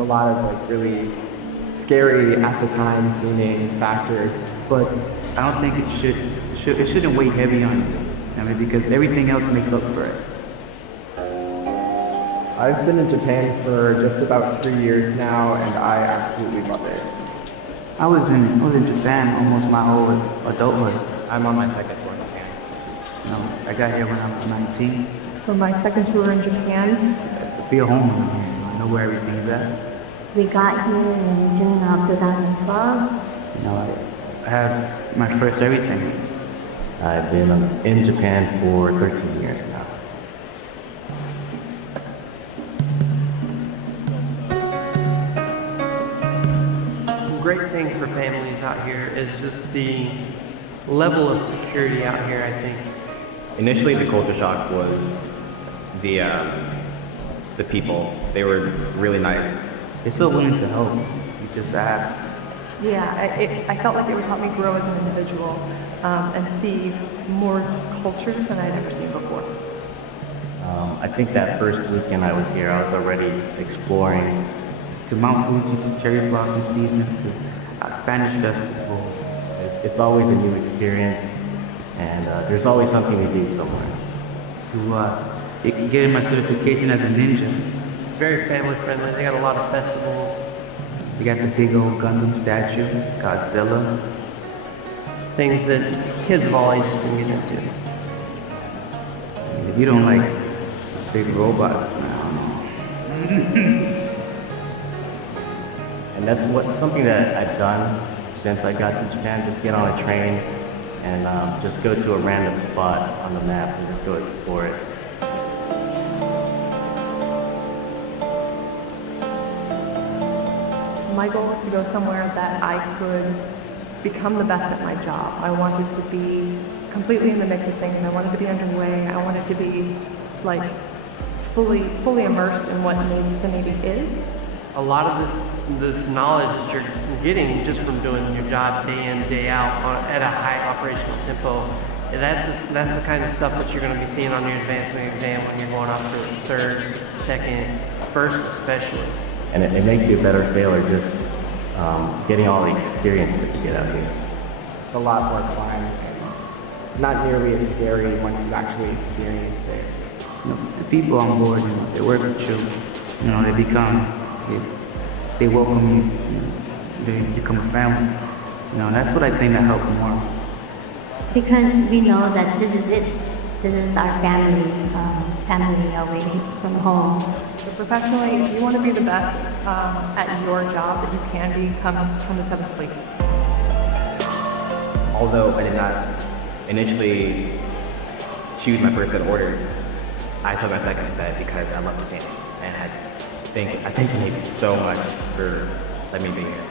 a lot of like really scary at the time seeming factors. But I don't think it shouldn't weigh heavy on you. I mean, because everything else makes up for it. I've been in Japan for just about 3 years now, and I absolutely love it. I was in Japan almost my whole adulthood. I'm on my second tour in Japan. You know, I got here when I was 19. For my second tour in Japan, I feel home. I know where everything's at. We got here in June of 2012. You know, I have my first everything. I've been in Japan for 13 years now. Great thing for families out here is just the level of security out here, I think. Initially, the culture shock was the people. They were really nice. They're so willing to help. You just ask. yeah, I felt like it would help me grow as an individual and see more cultures than I'd ever seen before. I think that first weekend I was here, I was already exploring. To Mount Fuji, to cherry blossom season, to Spanish festivals. It's always a new experience, and there's always something to do somewhere. To getting my certification as a ninja. Very family friendly. They got a lot of festivals. We got the big old Gundam statue, Godzilla. Things that kids of all ages can get into. If you don't like big robots, man, I don't know. And that's something that I've done since I got to Japan, just get on a train and just go to a random spot on the map and just go explore it. My goal was to go somewhere that I could become the best at my job. I wanted to be completely in the mix of things. I wanted to be underway. I wanted to be like fully immersed in what the Navy is. A lot of this knowledge that you're getting just from doing your job day in, day out at a high operational tempo, that's the kind of stuff that you're going to be seeing on your advancement exam when you're going off for third, second, first especially. And it makes you a better sailor just getting all the experience that you get out here. It's a lot more fun and not nearly as scary once you actually experience it. You know, the people on board, they work with you. You know, they welcome you. They become a family. You know, that's what I think that helped more. Because we know that this is it. This is our family away from home. So professionally, if you want to be the best at your job that you can be, come from the 7th Fleet. Although I did not initially choose my first set of orders, I took my second set because I love Japan, and I think the Navy so much for letting me be here.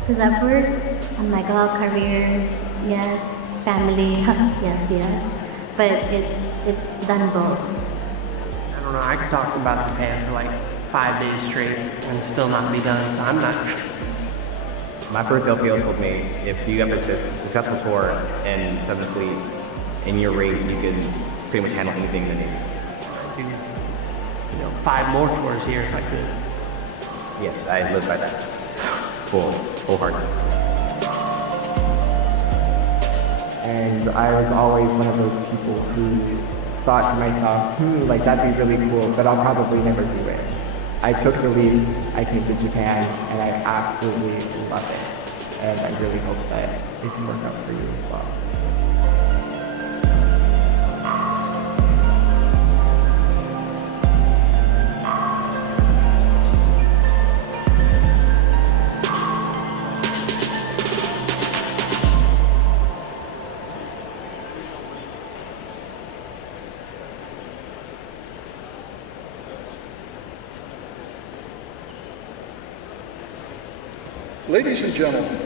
Because at first, I'm like, oh, career, yes, family, yes. But it's done both. I don't know, I could talk about Japan for like 5 days straight and still not be done, so I'm not. My first LPO told me if you have a successful tour in 7th Fleet, in your rate, you can pretty much handle anything in the Navy. You know, 5 more tours here if I could. Yes, I live by that. Wholeheartedly. And I was always one of those people who thought to myself, like that'd be really cool, but I'll probably never do it. I took the leap, I came to Japan, and I absolutely love it. And I really hope that it can work out for you as well. Ladies and gentlemen,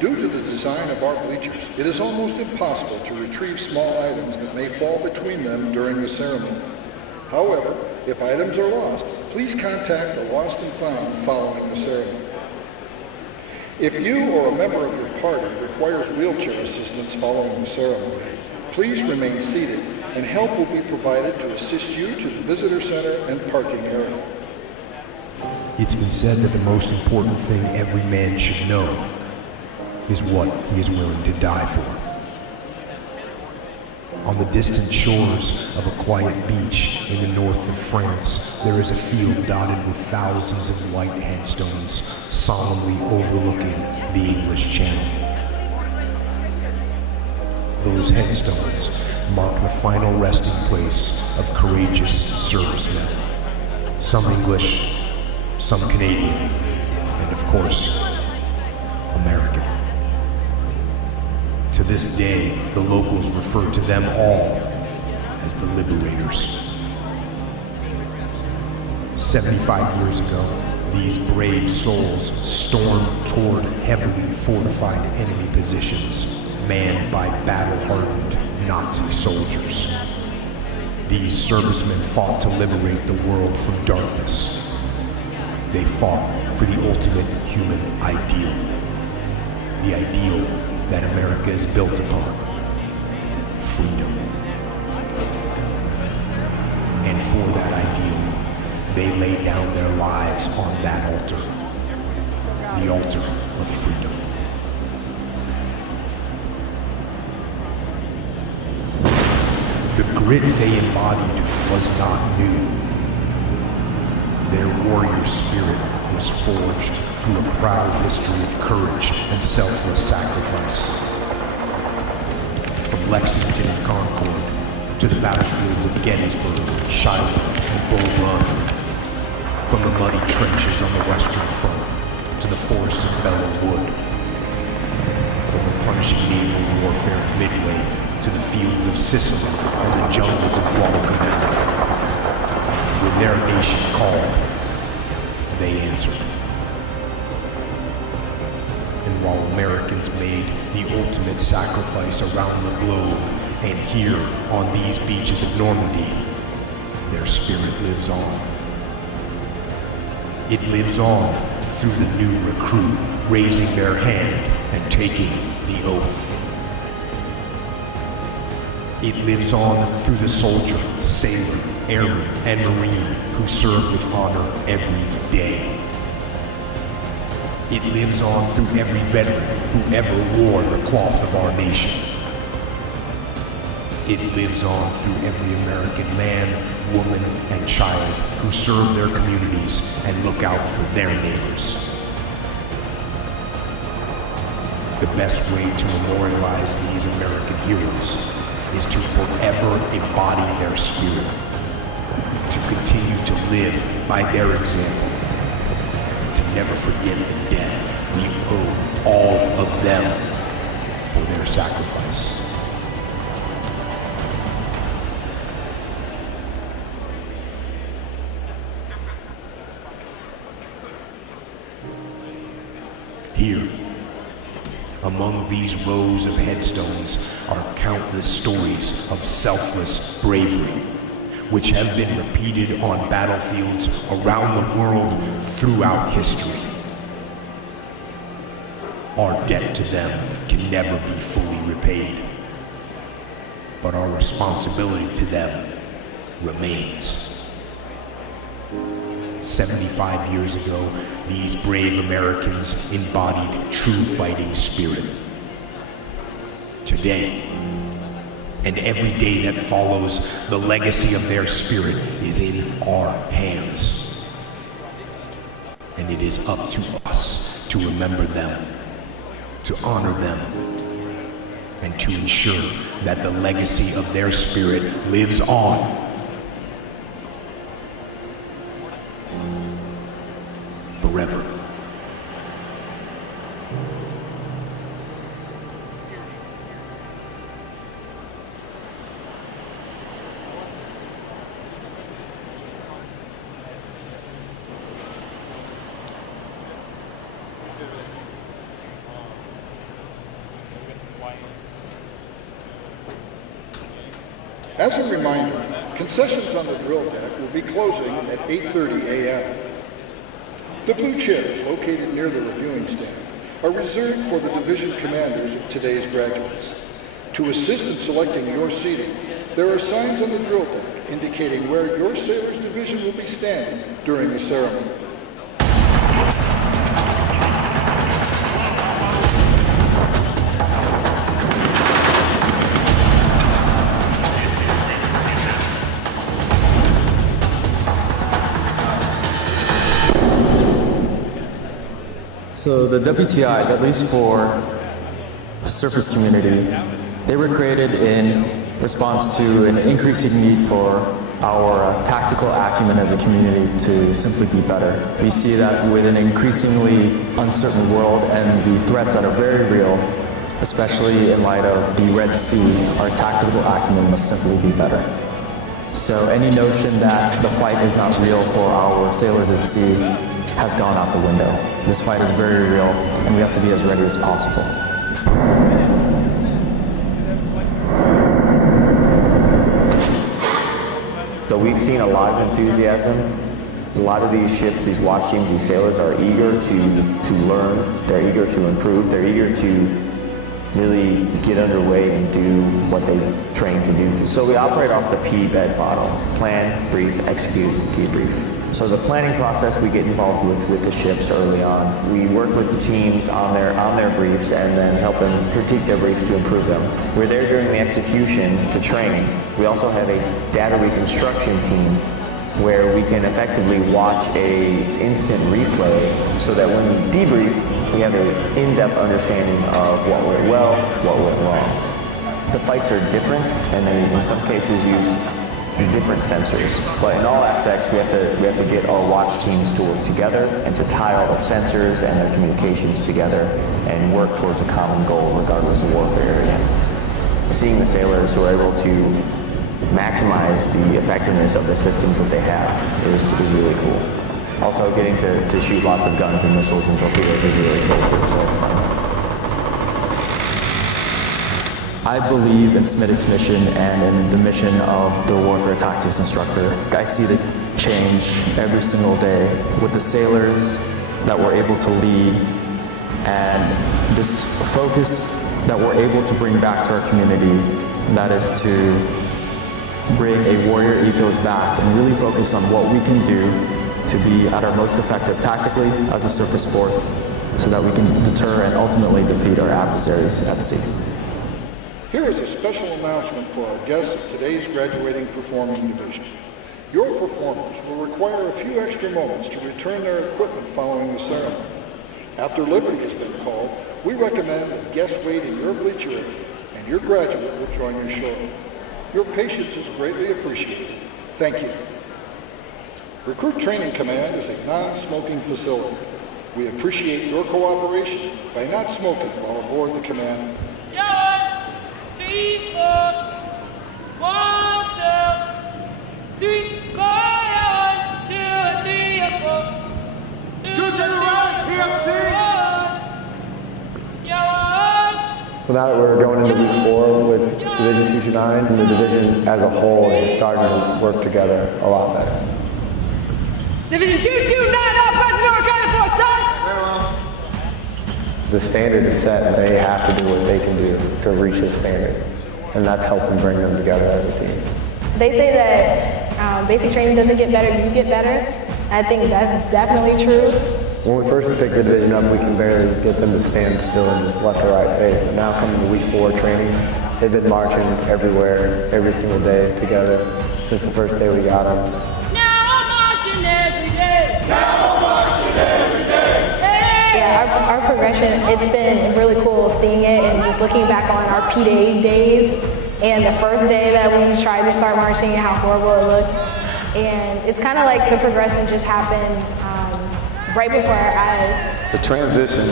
due to the design of our bleachers, it is almost impossible to retrieve small items that may fall between them during the ceremony. However, if items are lost, please contact the Lost and Found following the ceremony. If you or a member of your party requires wheelchair assistance following the ceremony, please remain seated and help will be provided to assist you to the visitor center and parking area. It's been said that the most important thing every man should know is what he is willing to die for. On the distant shores of a quiet beach in the north of France, there is a field dotted with thousands of white headstones solemnly overlooking the English Channel. Those headstones mark the final resting place of courageous servicemen. Some English, some Canadian, and of course, American. To this day, the locals refer to them all as the Liberators. 75 years ago, these brave souls stormed toward heavily fortified enemy positions, manned by battle-hardened Nazi soldiers. These servicemen fought to liberate the world from darkness. They fought for the ultimate human ideal. The ideal that America is built upon. Freedom. And for that ideal, they laid down their lives on that altar. The altar of freedom. The grit they embodied was not new. Their warrior spirit was forged through a proud history of courage and selfless sacrifice. From Lexington and Concord to the battlefields of Gettysburg, Shiloh, and Bull Run. From the muddy trenches on the Western Front to the forests of Belleau Wood. From the punishing naval warfare of Midway to the fields of Sicily and the jungles of Guadalcanal. When their nation called, they answered. And while Americans made the ultimate sacrifice around the globe, and here on these beaches of Normandy, their spirit lives on. It lives on through the new recruit raising their hand and taking the oath. It lives on through the soldier, sailor, airman, and marine who serve with honor every day. It lives on through every veteran who ever wore the cloth of our nation. It lives on through every American man, woman, and child who serve their communities and look out for their neighbors. The best way to memorialize these American heroes is to forever embody their spirit, to continue to live by their example, and to never forget the debt we owe all of them for their sacrifice. Here, among these rows of headstones are countless stories of selfless bravery, which have been repeated on battlefields around the world throughout history. Our debt to them can never be fully repaid, but our responsibility to them remains. 75 years ago, these brave Americans embodied true fighting spirit. Today, and every day that follows, the legacy of their spirit is in our hands. And it is up to us to remember them, to honor them, and to ensure that the legacy of their spirit lives on forever. As a reminder, concessions on the drill deck will be closing at 8:30 a.m. The blue chairs located near the reviewing stand are reserved for the division commanders of today's graduates. To assist in selecting your seating, there are signs on the drill deck indicating where your sailor's division will be standing during the ceremony. So the WTIs, at least for the surface community, they were created in response to an increasing need for our tactical acumen as a community to simply be better. We see that with an increasingly uncertain world and the threats that are very real, especially in light of the Red Sea, our tactical acumen must simply be better. So any notion that the fight is not real for our sailors at sea has gone out the window. This fight is very real, and we have to be as ready as possible. So we've seen a lot of enthusiasm. A lot of these ships, these watch teams, these sailors are eager to learn, they're eager to improve, they're eager to really get underway and do what they've trained to do. So we operate off the P-BED model: plan, brief, execute, debrief. So the planning process we get involved with the ships early on. We work with the teams on their briefs and then help them critique their briefs to improve them. We're there during the execution to train. We also have a data reconstruction team where we can effectively watch a instant replay so that when we debrief, we have an in-depth understanding of what went well, what went wrong. The fights are different, and they in some cases use different sensors, but in all aspects we have to get our watch teams to work together and to tie all their sensors and their communications together and work towards a common goal regardless of warfare area. Seeing the sailors who are able to maximize the effectiveness of the systems that they have is really cool. Also getting to shoot lots of guns and missiles and torpedoes is really cool too, so it's fun. I believe in SMITIC's mission and in the mission of the Warfare Tactics Instructor. I see the change every single day with the sailors that we're able to lead and this focus that we're able to bring back to our community, and that is to bring a warrior ethos back and really focus on what we can do to be at our most effective tactically as a surface force so that we can deter and ultimately defeat our adversaries at sea. Here is a special announcement for our guests of today's graduating performing division. Your performers will require a few extra moments to return their equipment following the ceremony. After liberty has been called, we recommend that guests wait in your bleacher area, and your graduate will join you shortly. Your patience is greatly appreciated. Thank you. Recruit Training Command is a non-smoking facility. We appreciate your cooperation by not smoking while aboard the command. 3, 4, 1, 2, 3, go, 1, 2, 3, 4. Scoot to the right, PFC. So now that we're going into week 4 with Division 229, and the division as a whole is just starting to work together a lot better. Division 229, all present or accounted for, son. Very well. The standard is set, and they have to do what they can do to reach the standard, and that's helping bring them together as a team. They say that basic training doesn't get better, you get better. I think that's definitely true. When we first picked the division up, we can barely get them to stand still and just left or right face. But now coming to week 4 training, they've been marching everywhere, every single day together since the first day we got them. Now I'm marching every day. Now I'm marching every day. Yeah, our progression, it's been really cool seeing it and just looking back on our P-Day days and the first day that we tried to start marching and how horrible it looked. And it's kind of like the progression just happened right before our eyes. The transition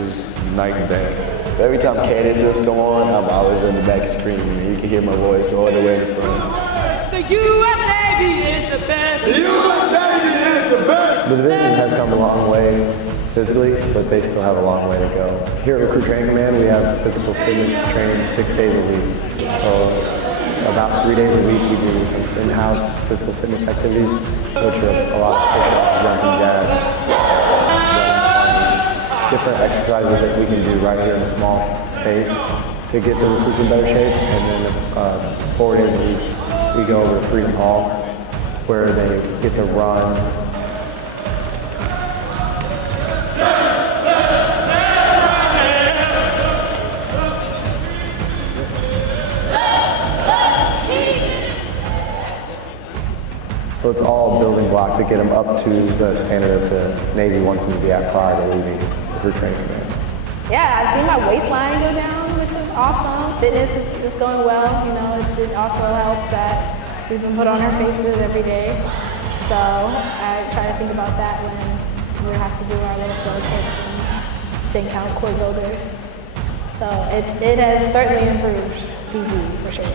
is night and day. Every time Candace come on, I'm always in the back screaming. You can hear my voice all the way in the front. The U.S. Navy is the best. The U.S. Navy is the best. The division has come a long way physically, but they still have a long way to go. Here at Recruit Training Command, we have physical fitness training 6 days a week. So about 3 days a week, we do some in-house physical fitness activities, which are a lot of push-ups, jumping jacks, running planks, different exercises that we can do right here in a small space to get the recruits in better shape. And then 4 days a week, we go over to Freedom Hall, where they get to run. So it's all a building block to get them up to the standard that the Navy wants them to be at prior to leaving. Recruit Training Command. Yeah, I've seen my waistline go down, which is awesome. Fitness is going well. You know, it also helps that we've been put on our faces every day. So I try to think about that when we have to do our little field kits and 10 count core builders. So it has certainly improved PZ for sure.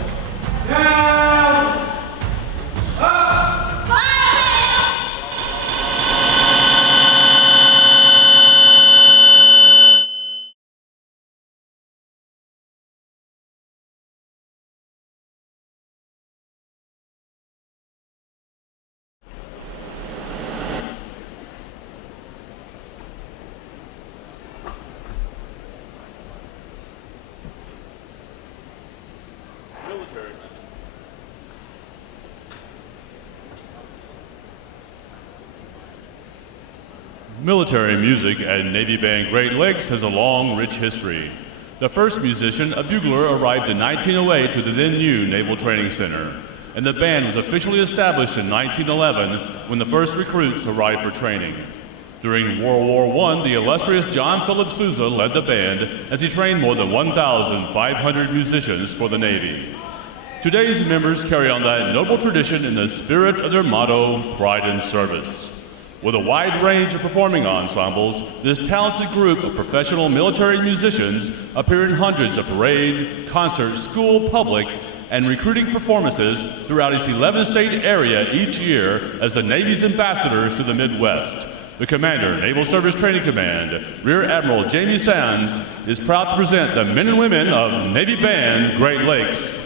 Military music at Navy Band Great Lakes has a long, rich history. The first musician, a bugler, arrived in 1908 to the then new Naval Training Center, and the band was officially established in 1911 when the first recruits arrived for training. During World War I, the illustrious John Philip Sousa led the band as he trained more than 1,500 musicians for the Navy. Today's members carry on that noble tradition in the spirit of their motto, pride in service. With a wide range of performing ensembles, this talented group of professional military musicians appear in hundreds of parade, concert, school, public, and recruiting performances throughout its 11-state area each year as the Navy's ambassadors to the Midwest. The Commander, Naval Service Training Command, Rear Admiral Jamie Sands, is proud to present the men and women of Navy Band Great Lakes.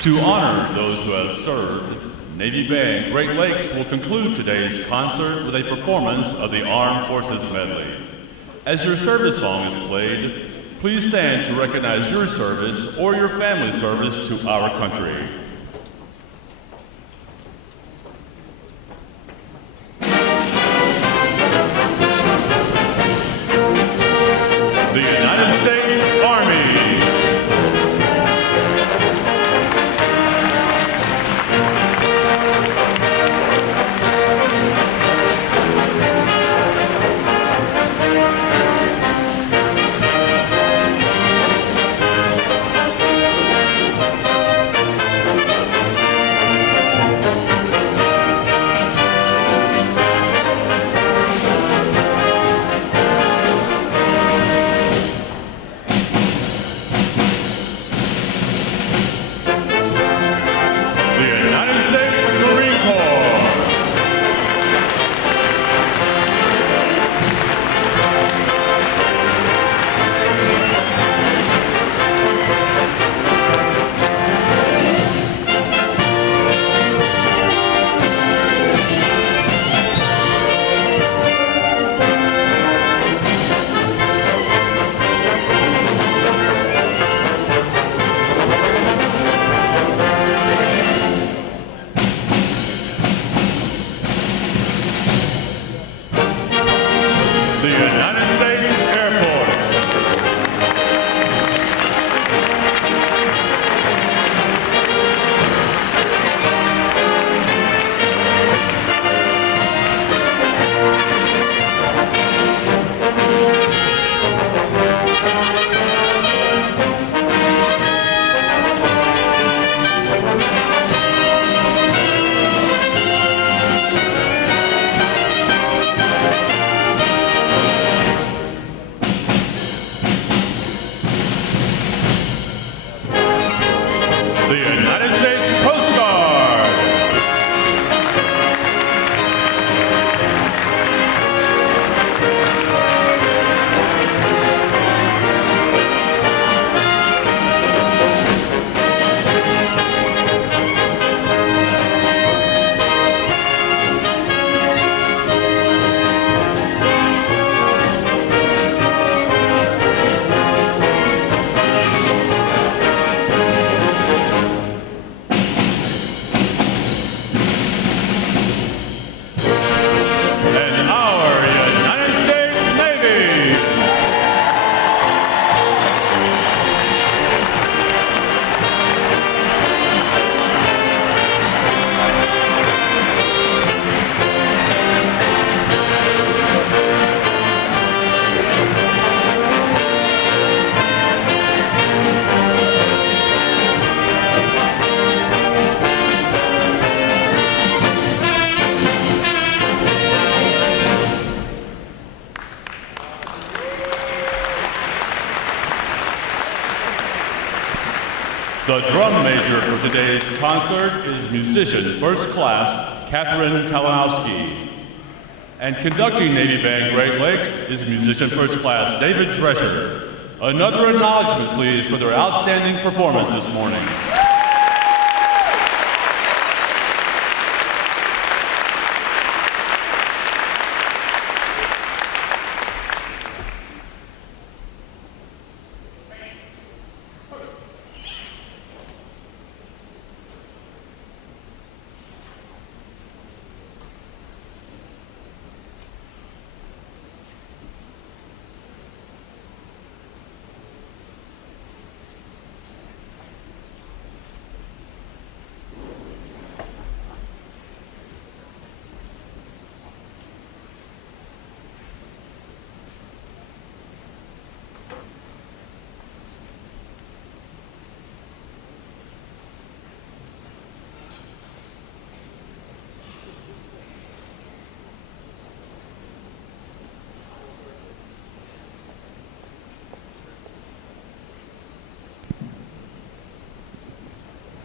To honor those who have served, Navy Band Great Lakes will conclude today's concert with a performance of the Armed Forces Medley. As your service song is played, please stand to recognize your service or your family service to our country. The United States Army. The drum major for today's concert is musician first class Catherine Kalinowski. And conducting Navy Band Great Lakes is musician first class David Drescher. Another acknowledgement, please, for their outstanding performance this morning.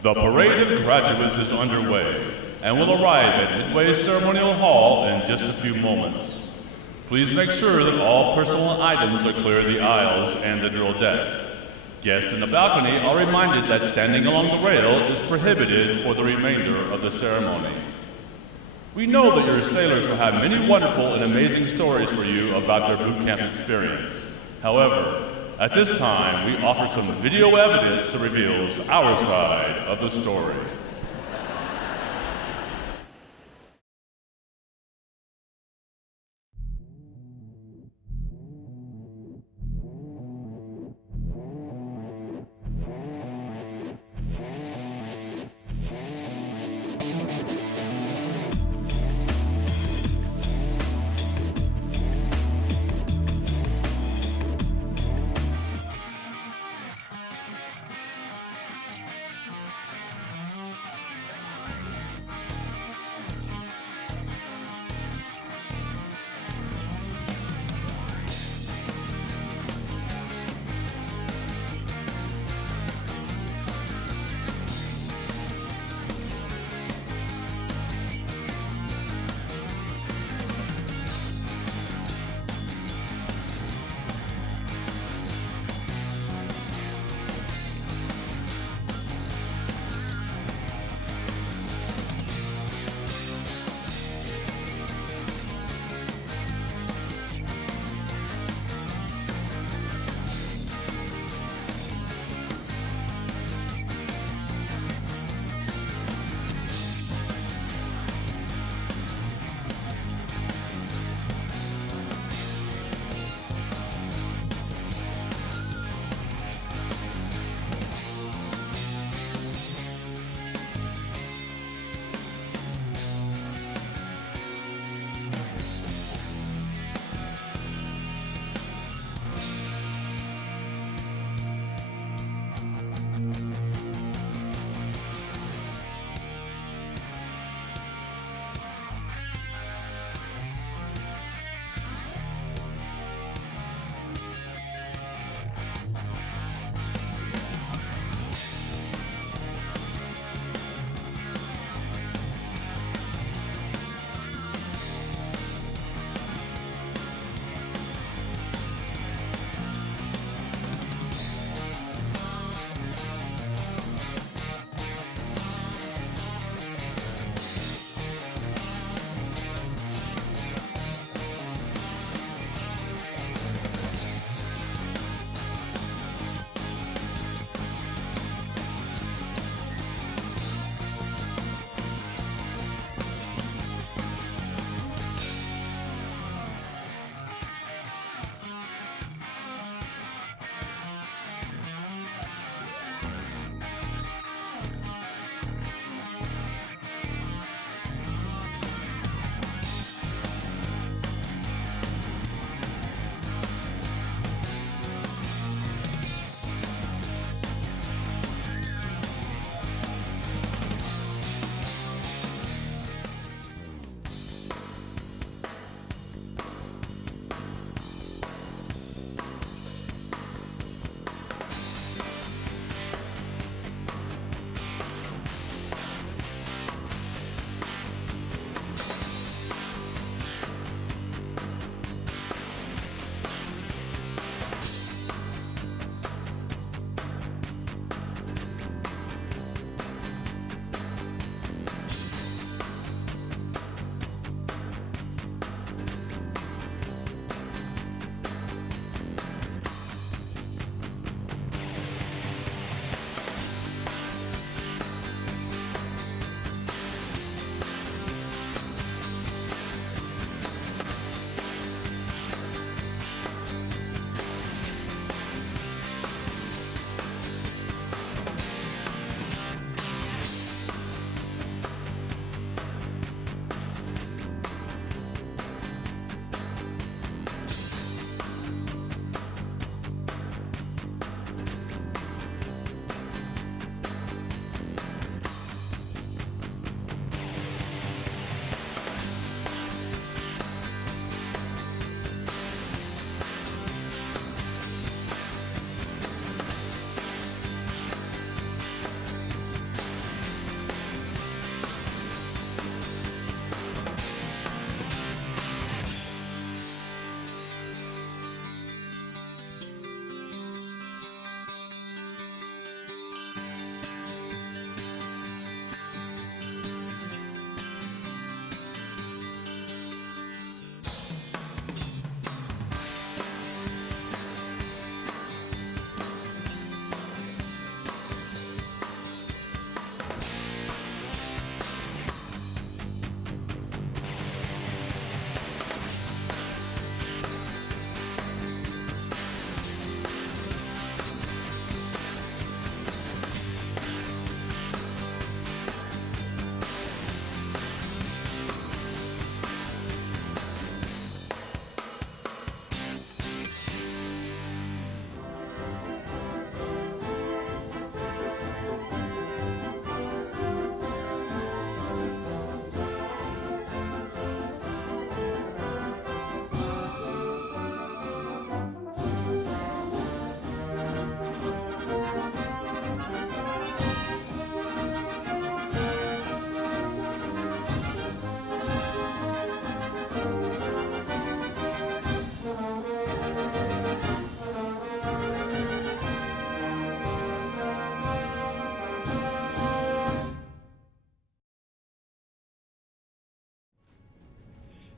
The parade of graduates is underway and will arrive at Midway Ceremonial Hall in just a few moments. Please make sure that all personal items are clear of the aisles and the drill deck. Guests in the balcony are reminded that standing along the rail is prohibited for the remainder of the ceremony. We know that your sailors will have many wonderful and amazing stories for you about their boot camp experience. However, at this time, we offer some video evidence that reveals our side of the story.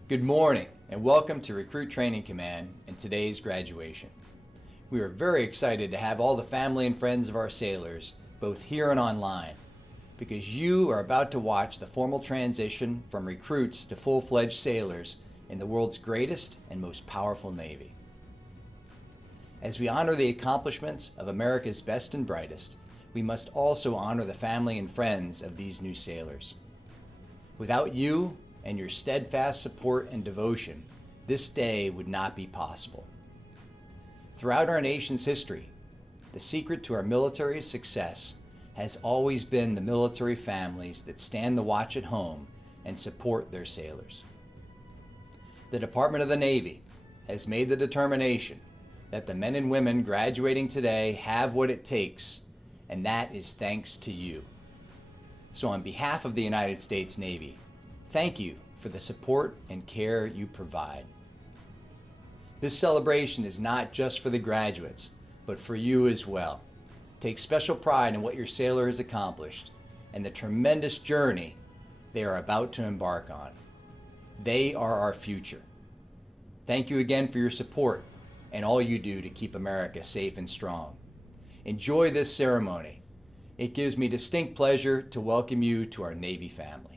Good morning and welcome to Recruit Training Command and today's graduation. We are very excited to have all the family and friends of our sailors, both here and online, because you are about to watch the formal transition from recruits to full-fledged sailors in the world's greatest and most powerful Navy. As we honor the accomplishments of America's best and brightest, we must also honor the family and friends of these new sailors. Without you and your steadfast support and devotion, this day would not be possible. Throughout our nation's history, the secret to our military's success has always been the military families that stand the watch at home and support their sailors. The Department of the Navy has made the determination that the men and women graduating today have what it takes, and that is thanks to you. So on behalf of the United States Navy, thank you for the support and care you provide. This celebration is not just for the graduates, but for you as well. Take special pride in what your sailor has accomplished and the tremendous journey they are about to embark on. They are our future. Thank you again for your support and all you do to keep America safe and strong. Enjoy this ceremony. It gives me distinct pleasure to welcome you to our Navy family.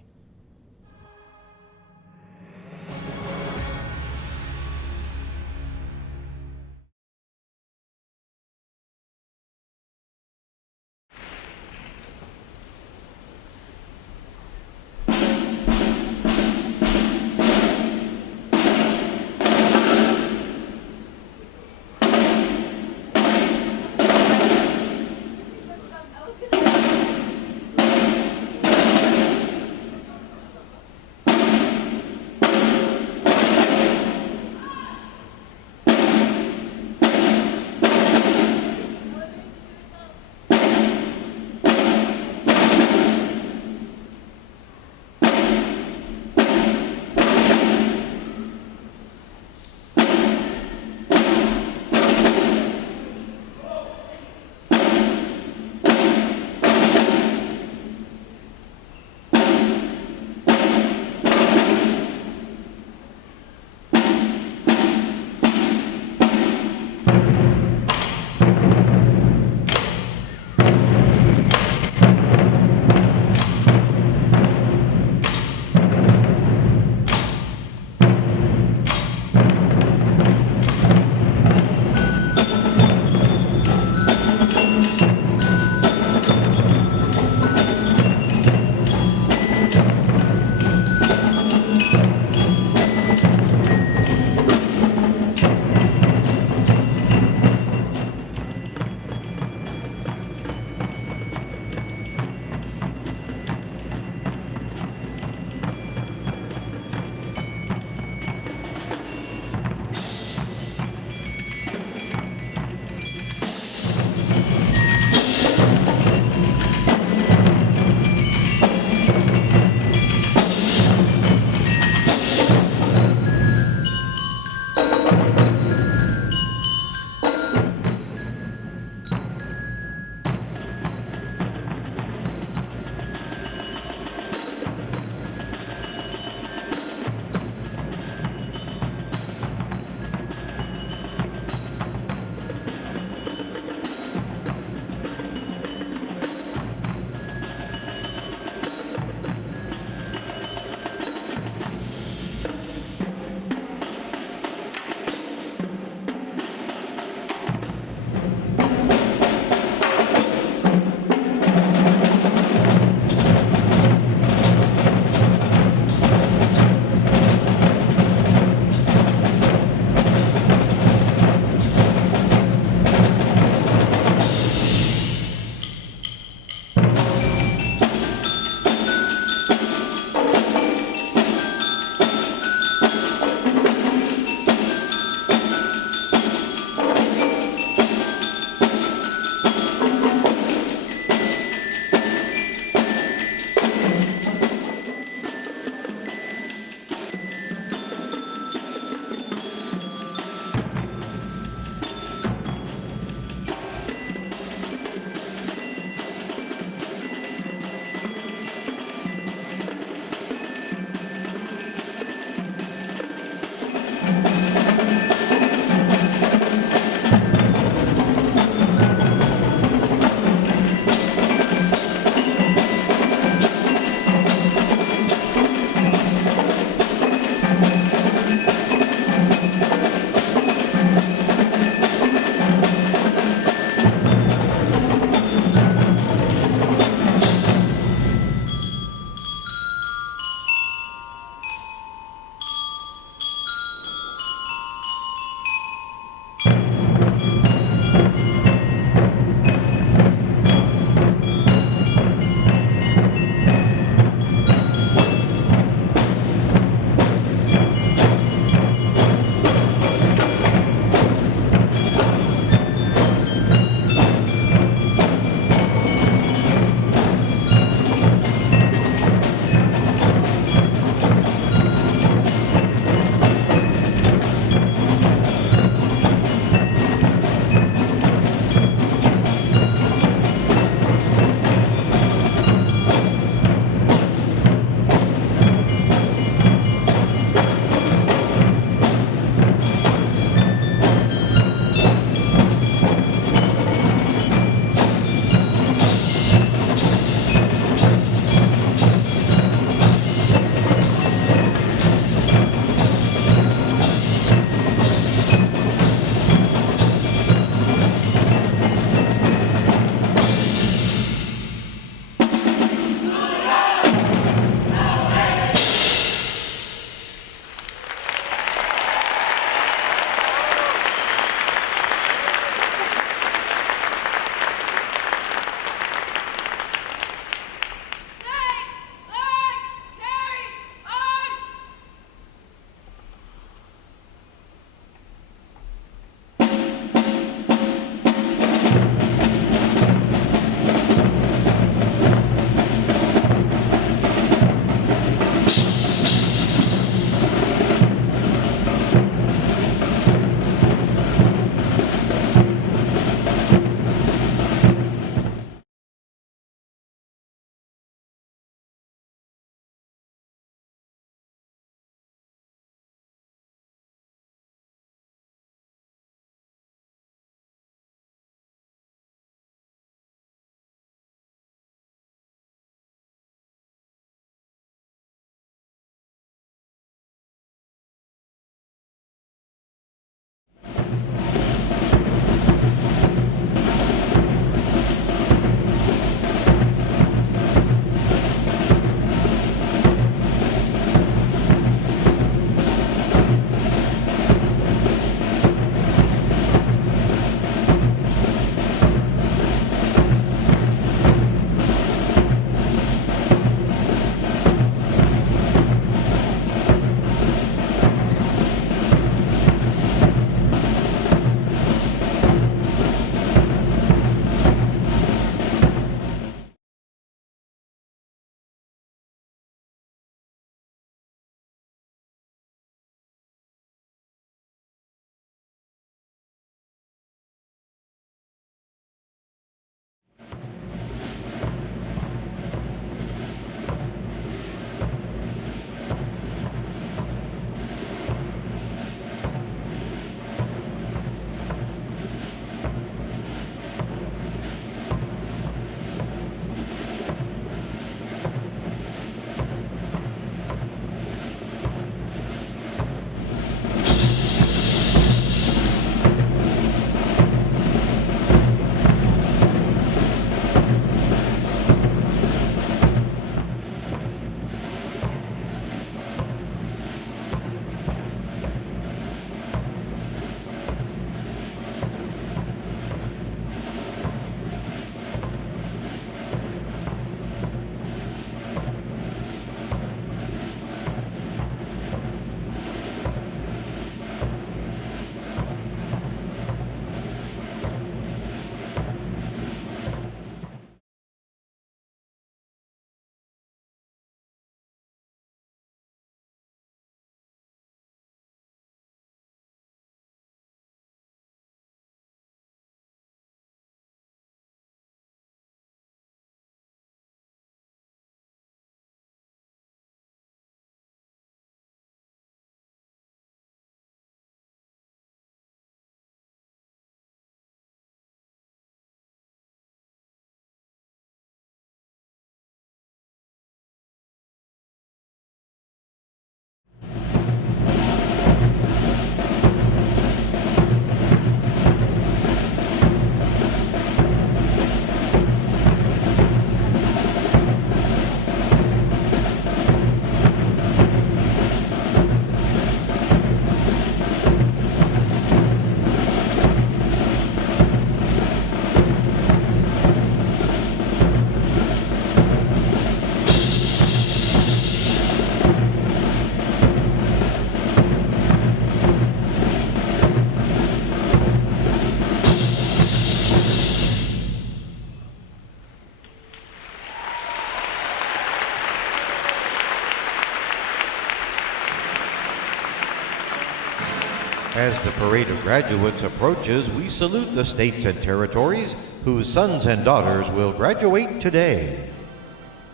As the parade of graduates approaches, we salute the states and territories whose sons and daughters will graduate today.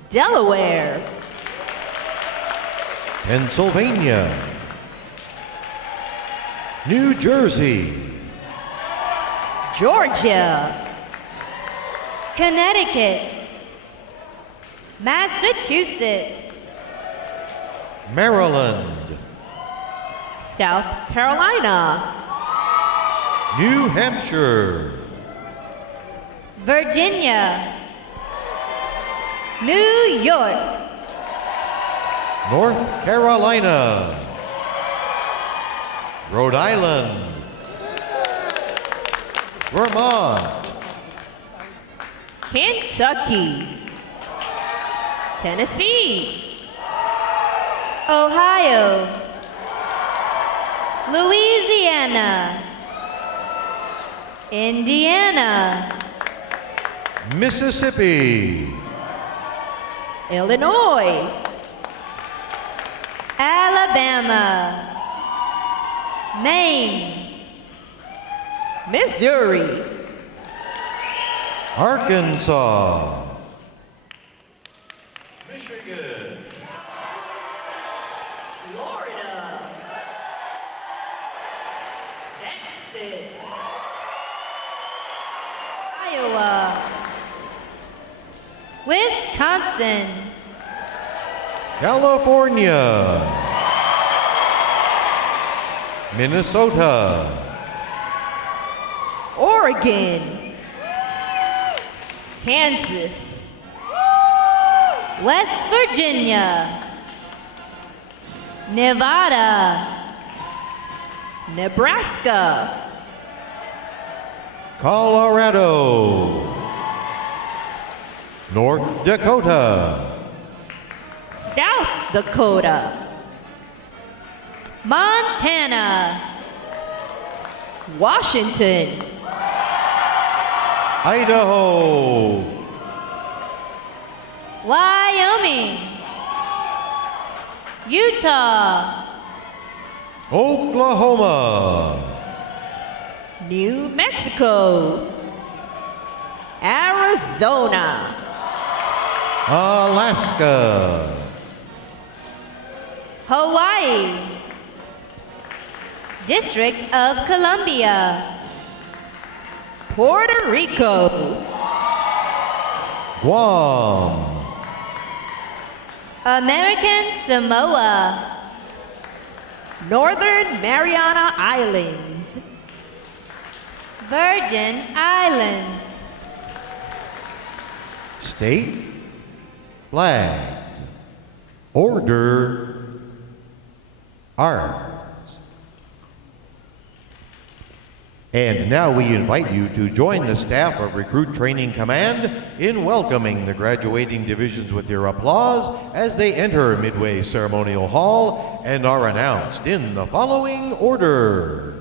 Delaware, Pennsylvania, New Jersey, Georgia, Connecticut, Massachusetts, Maryland, South Carolina, New Hampshire, Virginia, New York, North Carolina, Rhode Island, Vermont, Kentucky, Tennessee, Ohio, Louisiana, Indiana, Mississippi, Illinois, Alabama, Maine, Missouri, Arkansas, Michigan, Florida, Texas, Iowa, Wisconsin, California, Minnesota, Oregon, Kansas, West Virginia, Nevada, Nebraska, Colorado, North Dakota, South Dakota, Montana, Washington, Idaho, Wyoming, Utah, Oklahoma, New Mexico, Arizona, Alaska, Hawaii, District of Columbia, Puerto Rico, Guam, American Samoa, Northern Mariana Islands, Virgin Islands, state flags, order, arms. And now we invite you to join the staff of Recruit Training Command in welcoming the graduating divisions with your applause as they enter Midway Ceremonial Hall and are announced in the following order.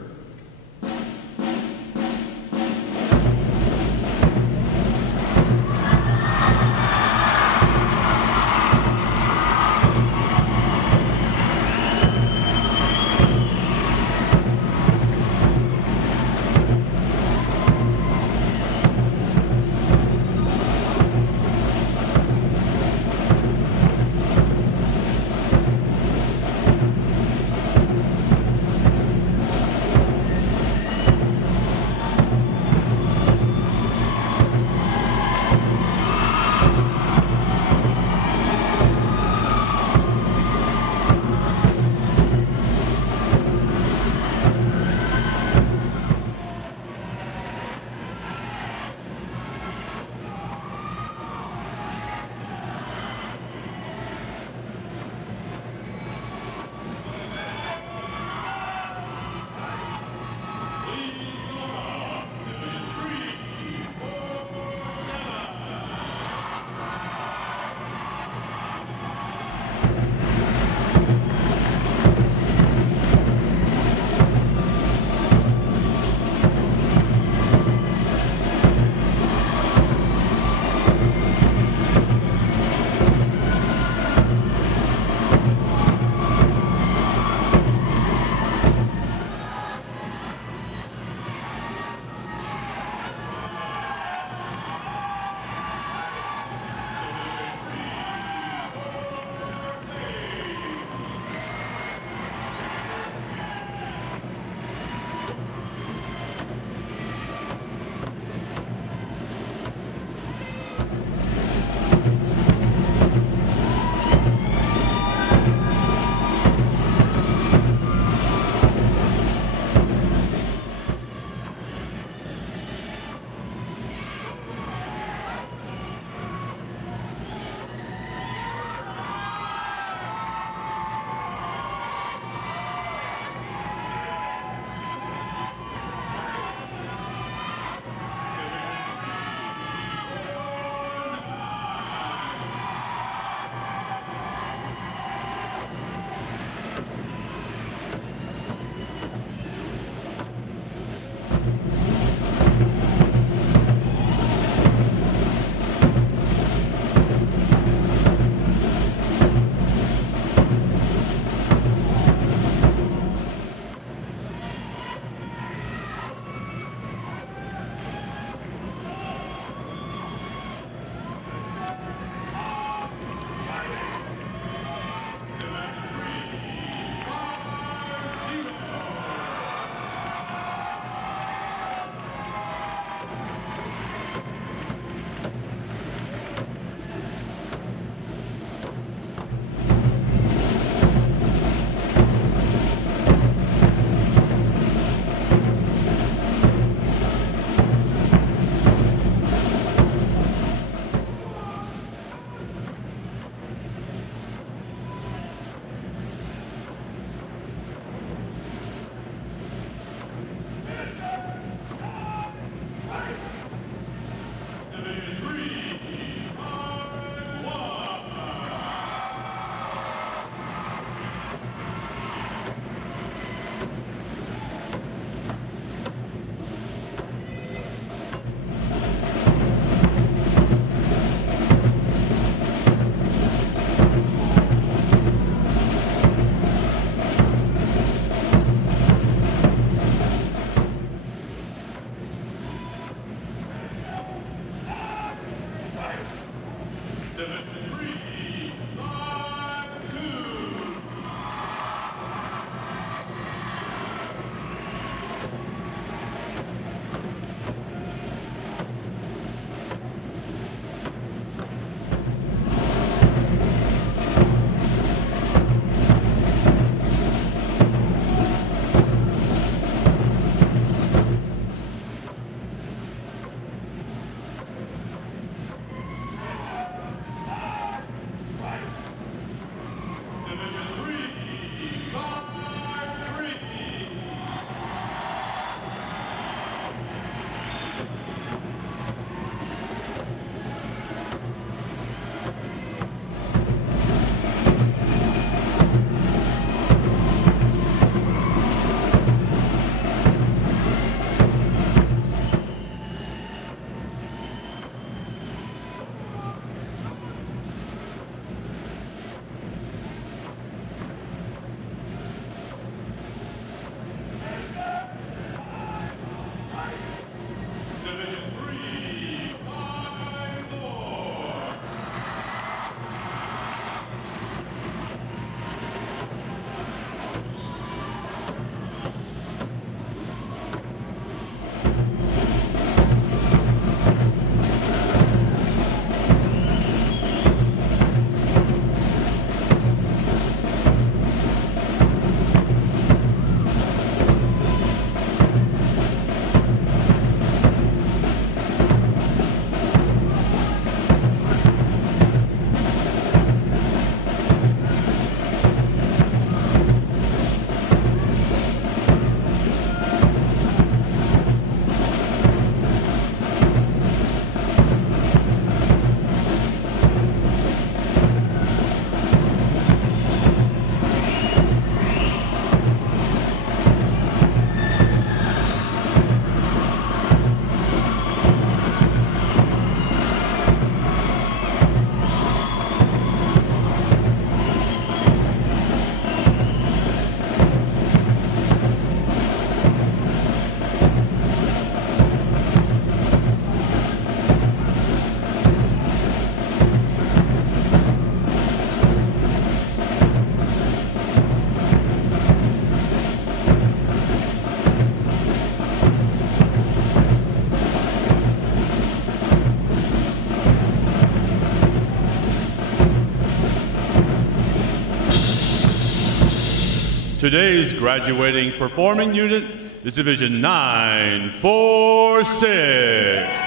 Today's graduating performing unit is Division 946.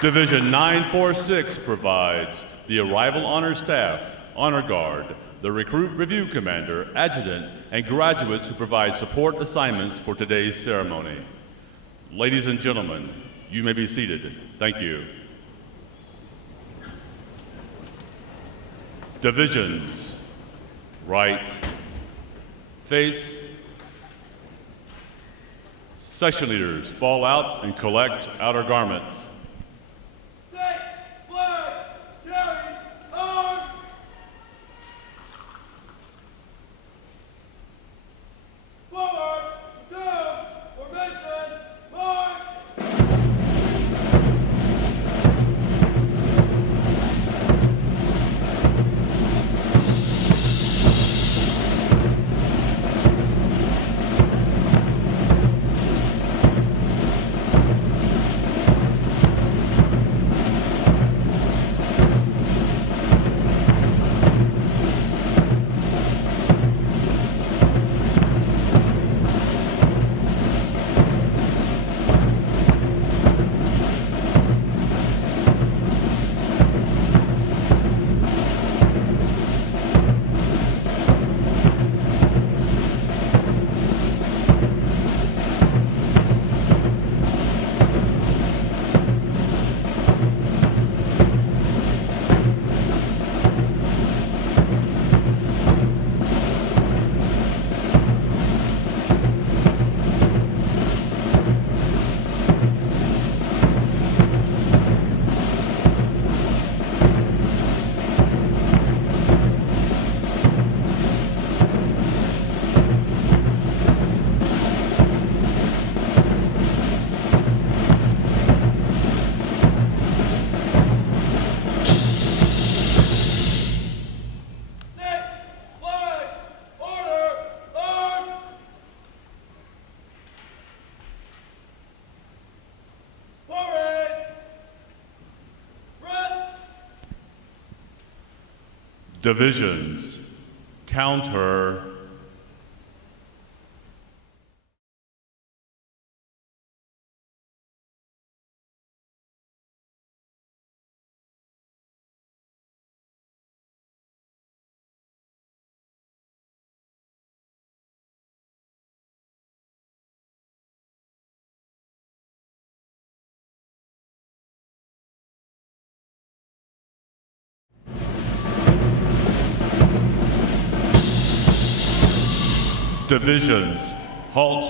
Division 946 provides the Arrival Honor Staff, Honor Guard, the Recruit Review Commander, Adjutant, and graduates who provide support assignments for today's ceremony. Ladies and gentlemen, you may be seated. Thank you. Divisions, right, face. Section leaders, fall out and collect outer garments. Divisions, counter. Divisions, halt.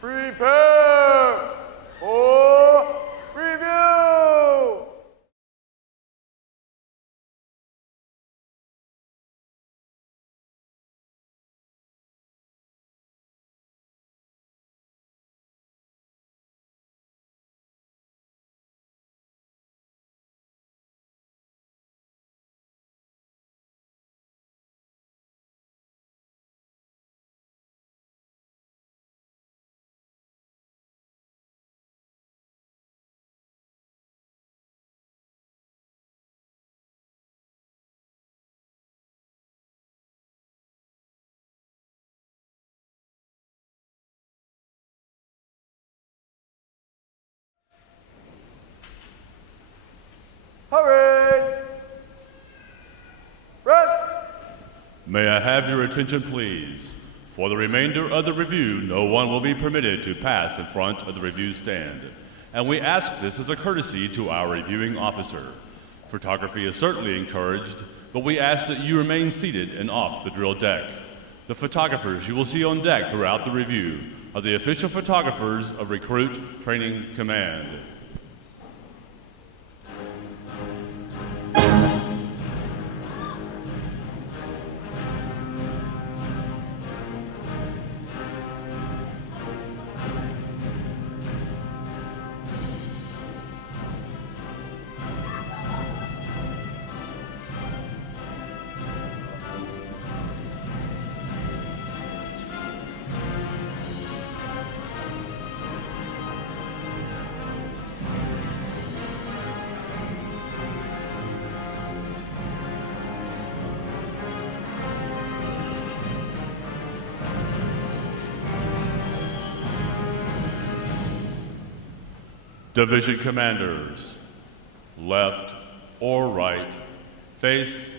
Prepare for review! Hurry! Rest! May I have your attention, please? For the remainder of the review, no one will be permitted to pass in front of the review stand. And we ask this as a courtesy to our reviewing officer. Photography is certainly encouraged, but we ask that you remain seated and off the drill deck. The photographers you will see on deck throughout the review are the official photographers of Recruit Training Command. Division commanders, left or right, face,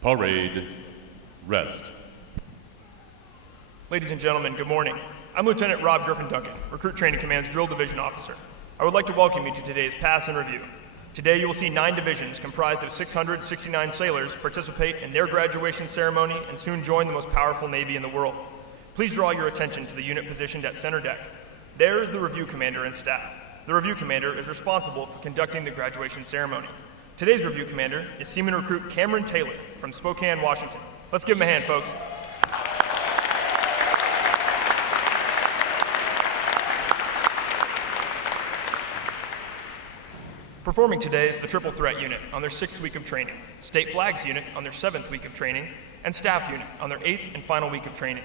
parade, rest. Ladies and gentlemen, good morning. I'm Lieutenant Rob Griffin Duncan, Recruit Training Command's Drill Division Officer. I would like to welcome you to today's Pass and Review. Today you will see 9 divisions comprised of 669 sailors participate in their graduation ceremony and soon join the most powerful Navy in the world. Please draw your attention to the unit positioned at center deck. There is the Review Commander and staff. The Review Commander is responsible for conducting the graduation ceremony. Today's Review Commander is Seaman Recruit Cameron Taylor from Spokane, Washington. Let's give him a hand, folks. Performing today is the Triple Threat Unit on their 6th week of training, State Flags Unit on their 7th week of training, and Staff Unit on their 8th and final week of training.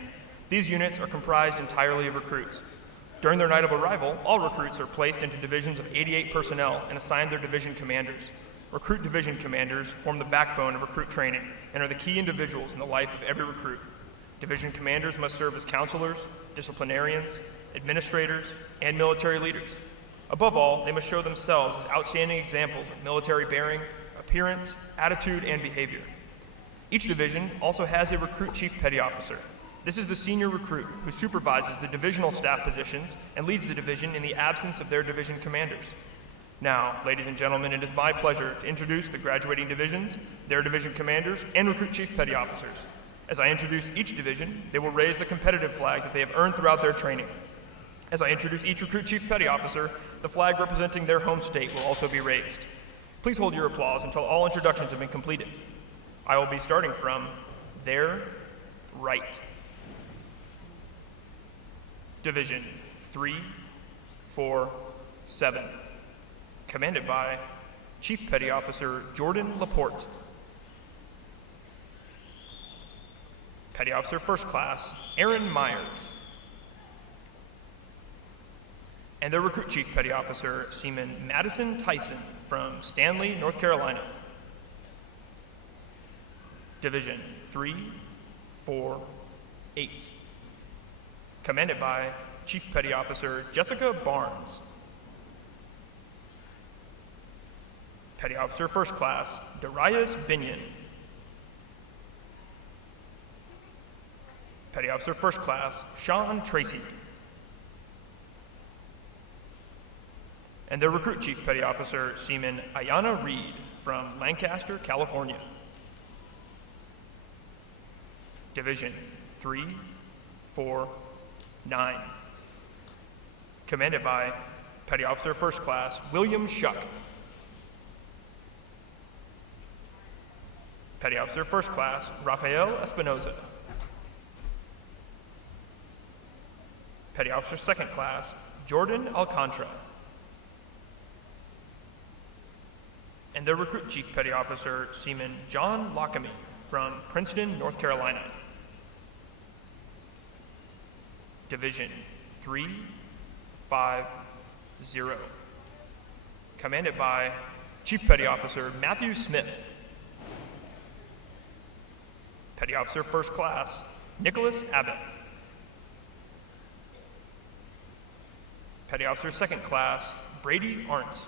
These units are comprised entirely of recruits. During their night of arrival, all recruits are placed into divisions of 88 personnel and assigned their division commanders. Recruit division commanders form the backbone of recruit training and are the key individuals in the life of every recruit. Division commanders must serve as counselors, disciplinarians, administrators, and military leaders. Above all, they must show themselves as outstanding examples of military bearing, appearance, attitude, and behavior. Each division also has a recruit chief petty officer. This is the senior recruit who supervises the divisional staff positions and leads the division in the absence of their division commanders. Now, ladies and gentlemen, it is my pleasure to introduce the graduating divisions, their division commanders, and recruit chief petty officers. As I introduce each division, they will raise the competitive flags that they have earned throughout their training. As I introduce each recruit chief petty officer, the flag representing their home state will also be raised. Please hold your applause until all introductions have been completed. I will be starting from their right. Division 347, commanded by Chief Petty Officer Jordan Laporte. Petty Officer First Class Aaron Myers. And their Recruit Chief Petty Officer, Seaman Madison Tyson from Stanley, North Carolina. Division 348. Commanded by Chief Petty Officer Jessica Barnes. Petty Officer First Class, Darius Binion. Petty Officer First Class, Sean Tracy. And their Recruit Chief Petty Officer, Seaman Ayana Reed from Lancaster, California. Division 349. Commanded by Petty Officer First Class, William Shuck. Petty Officer First Class, Rafael Espinoza. Petty Officer Second Class, Jordan Alcantara. And their Recruit Chief Petty Officer, Seaman John Lockamy from Princeton, North Carolina. Division 350. Commanded by Chief Petty Officer Matthew Smith. Petty Officer First Class, Nicholas Abbott. Petty Officer Second Class, Brady Arntz.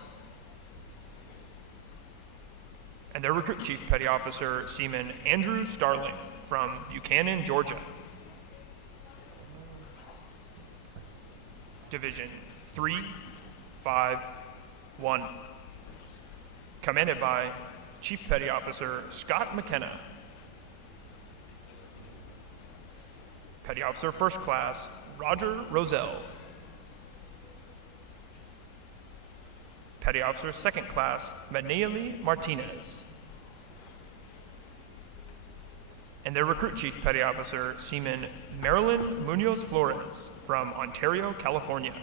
And their Recruit Chief Petty Officer, Seaman Andrew Starling from Buchanan, Georgia. Division 351. Commanded by Chief Petty Officer Scott McKenna. Petty Officer First Class, Roger Roselle. Petty Officer Second Class, Maneeli Martinez. And their Recruit Chief Petty Officer, Seaman Marilyn Munoz Flores from Ontario, California.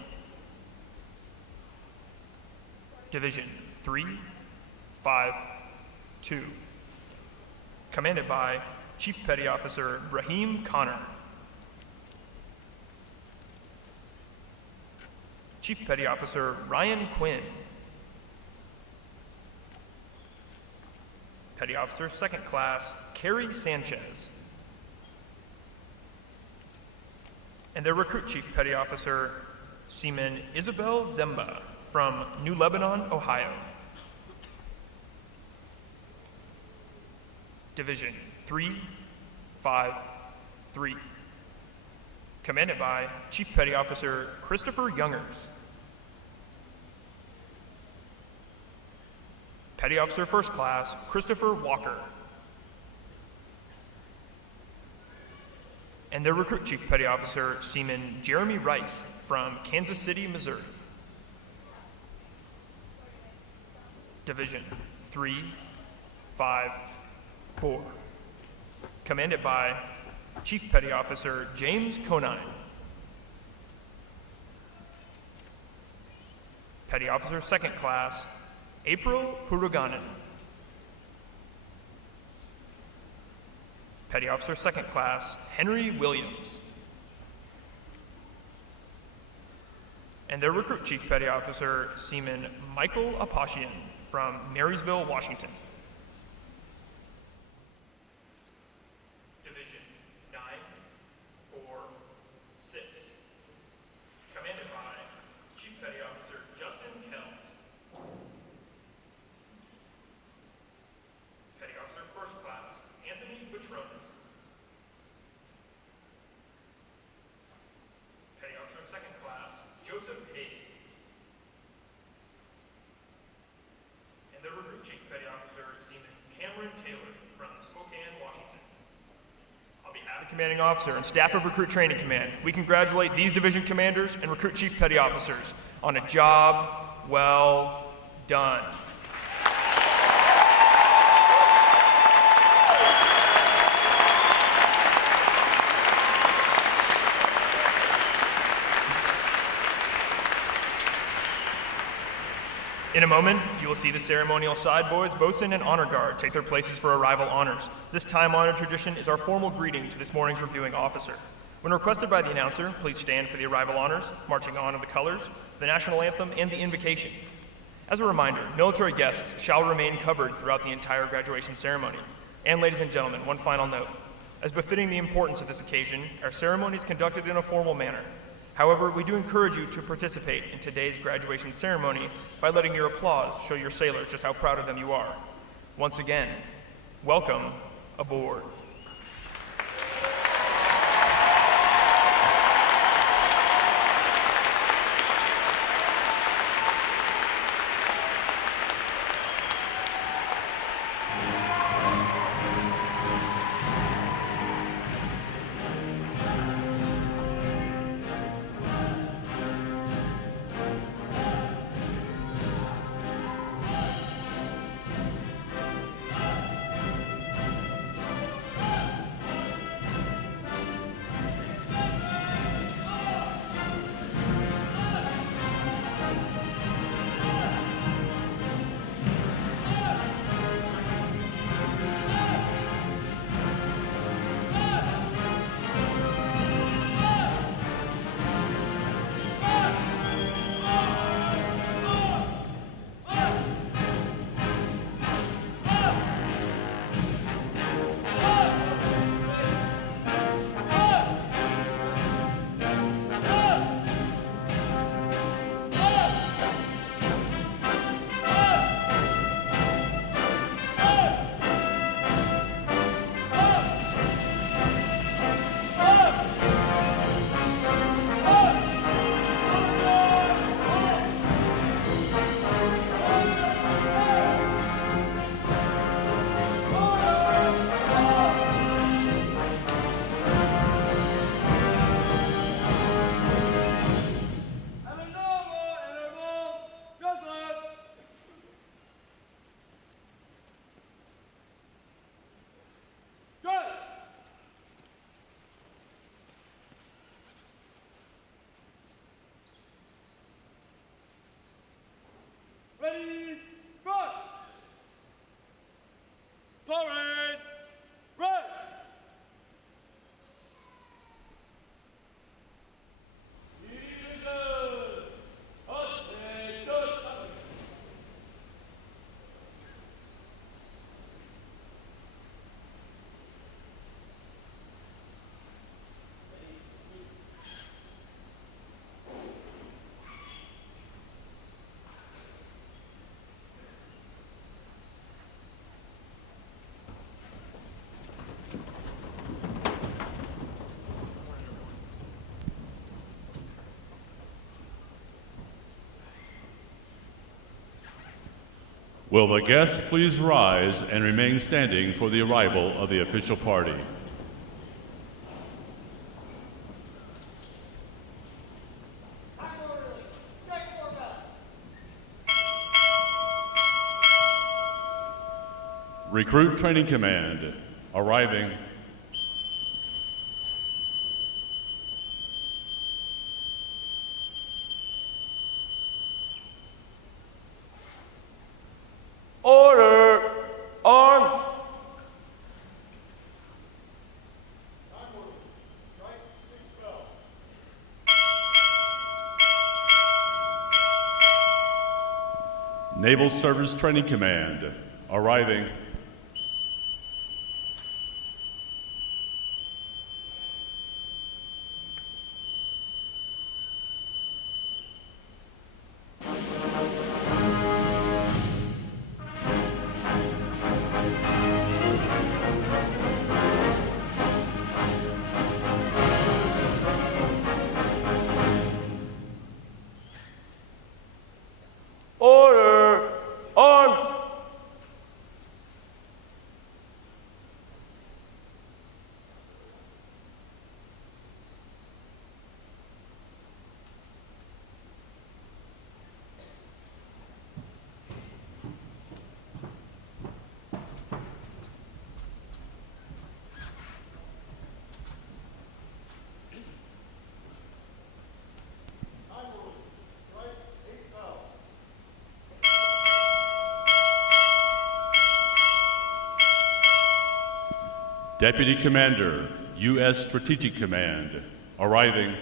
Division 352. Commanded by Chief Petty Officer Raheem Connor. Chief Petty Officer Ryan Quinn. Petty Officer Second Class, Carrie Sanchez. And their Recruit Chief Petty Officer, Seaman Isabel Zemba from New Lebanon, Ohio. Division 353. Commanded by Chief Petty Officer Christopher Youngers. Petty Officer First Class, Christopher Walker. And their Recruit Chief Petty Officer, Seaman Jeremy Rice from Kansas City, Missouri. Division 354. Commanded by Chief Petty Officer James Conine. Petty Officer Second Class, April Puruganan. Petty Officer Second Class, Henry Williams. And their Recruit Chief Petty Officer, Seaman Michael Apashian from Marysville, Washington. Division 946. Commanded by Chief Petty Officer Justin Kells. Petty Officer First Class, Anthony Butronis. Petty Officer Second Class, Joseph Hayes. And the Recruit Chief Petty Officer, Seaman Cameron Taylor from Spokane, Washington. On behalf of the Commanding Officer and staff of Recruit Training Command, we congratulate these division commanders and Recruit Chief Petty Officers on a job well done. In a moment, you will see the ceremonial side boys, bosun, and honor guard take their places for arrival honors. This time-honored tradition is our formal greeting to this morning's reviewing officer. When requested by the announcer, please stand for the arrival honors, marching on of the colors. the national anthem, and the invocation. As a reminder, military guests shall remain covered throughout the entire graduation ceremony. And ladies and gentlemen, one final note. As befitting the importance of this occasion, our ceremony is conducted in a formal manner. However, we do encourage you to participate in today's graduation ceremony by letting your applause show your sailors just how proud of them you are. Once again, welcome aboard. Ready, run! Forward, rest! Will the guests please rise and remain standing for the arrival of the official party? Recruit Training Command, arriving. Order! Arms! Naval Service Training Command, arriving. Order! Arms! Deputy Commander, U.S. Strategic Command, arriving.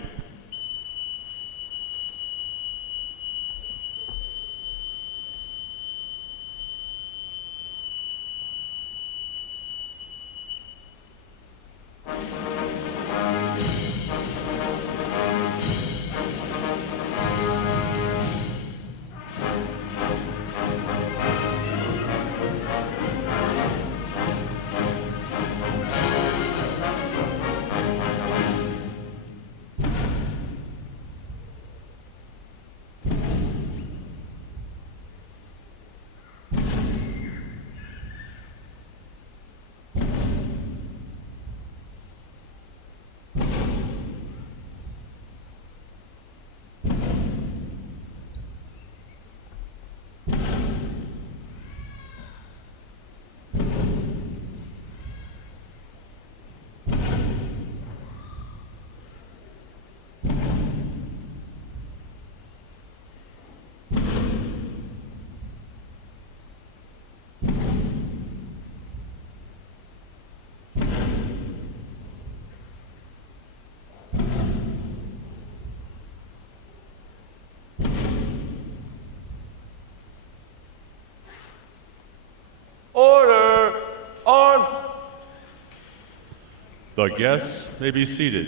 The guests may be seated.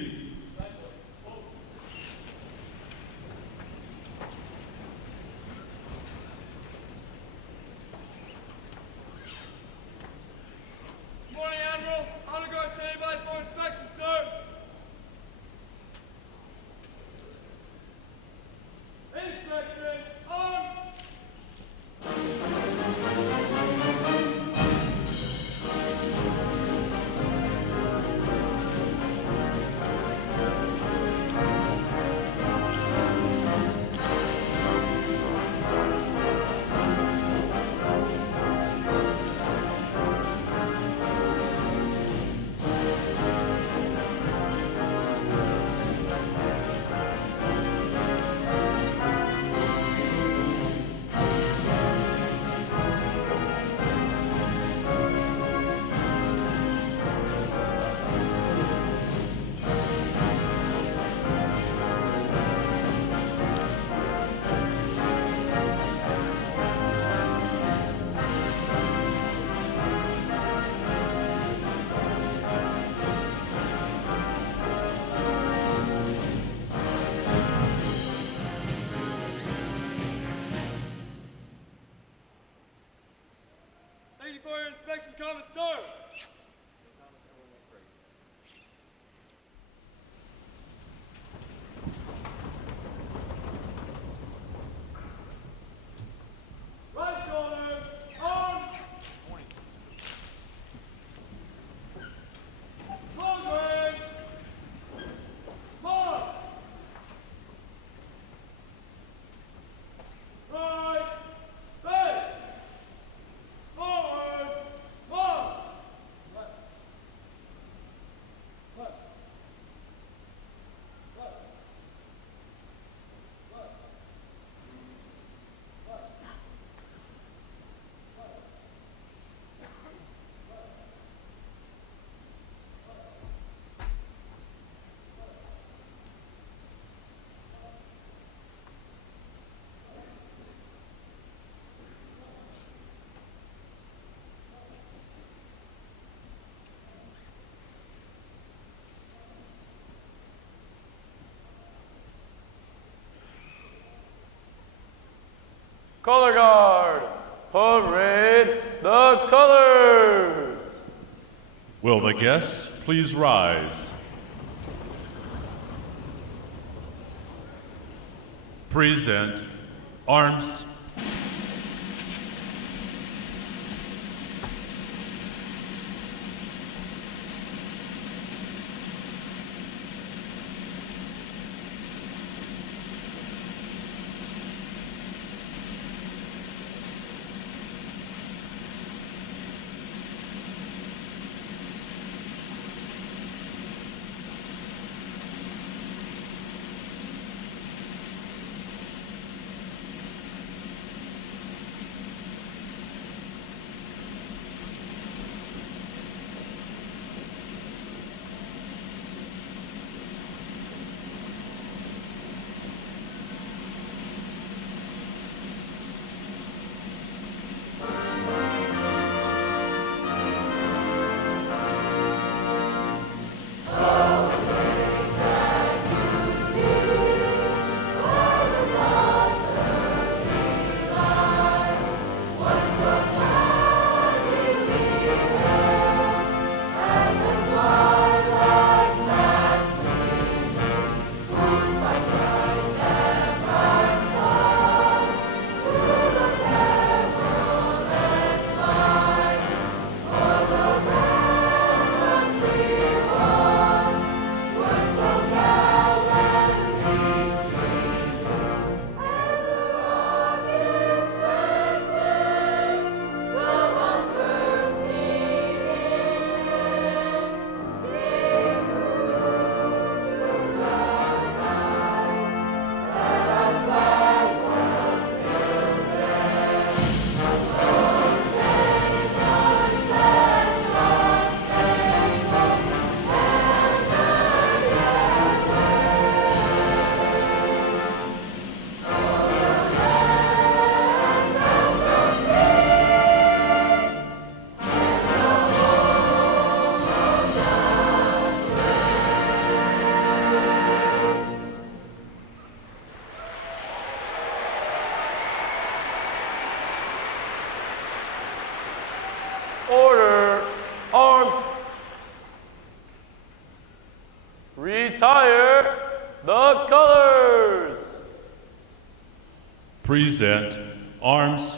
Good morning, Admiral. Honor guard standing by for inspection, sir. Inspection on. Thank you for your inspection comments, sir. Right shoulder, on. Long range. Mark. Right. Face. Forward. Mark. Left. Left. Left. Left. Left. Color guard, parade the colors. Will the guests please rise? Present arms. Retire the colors. Present arms.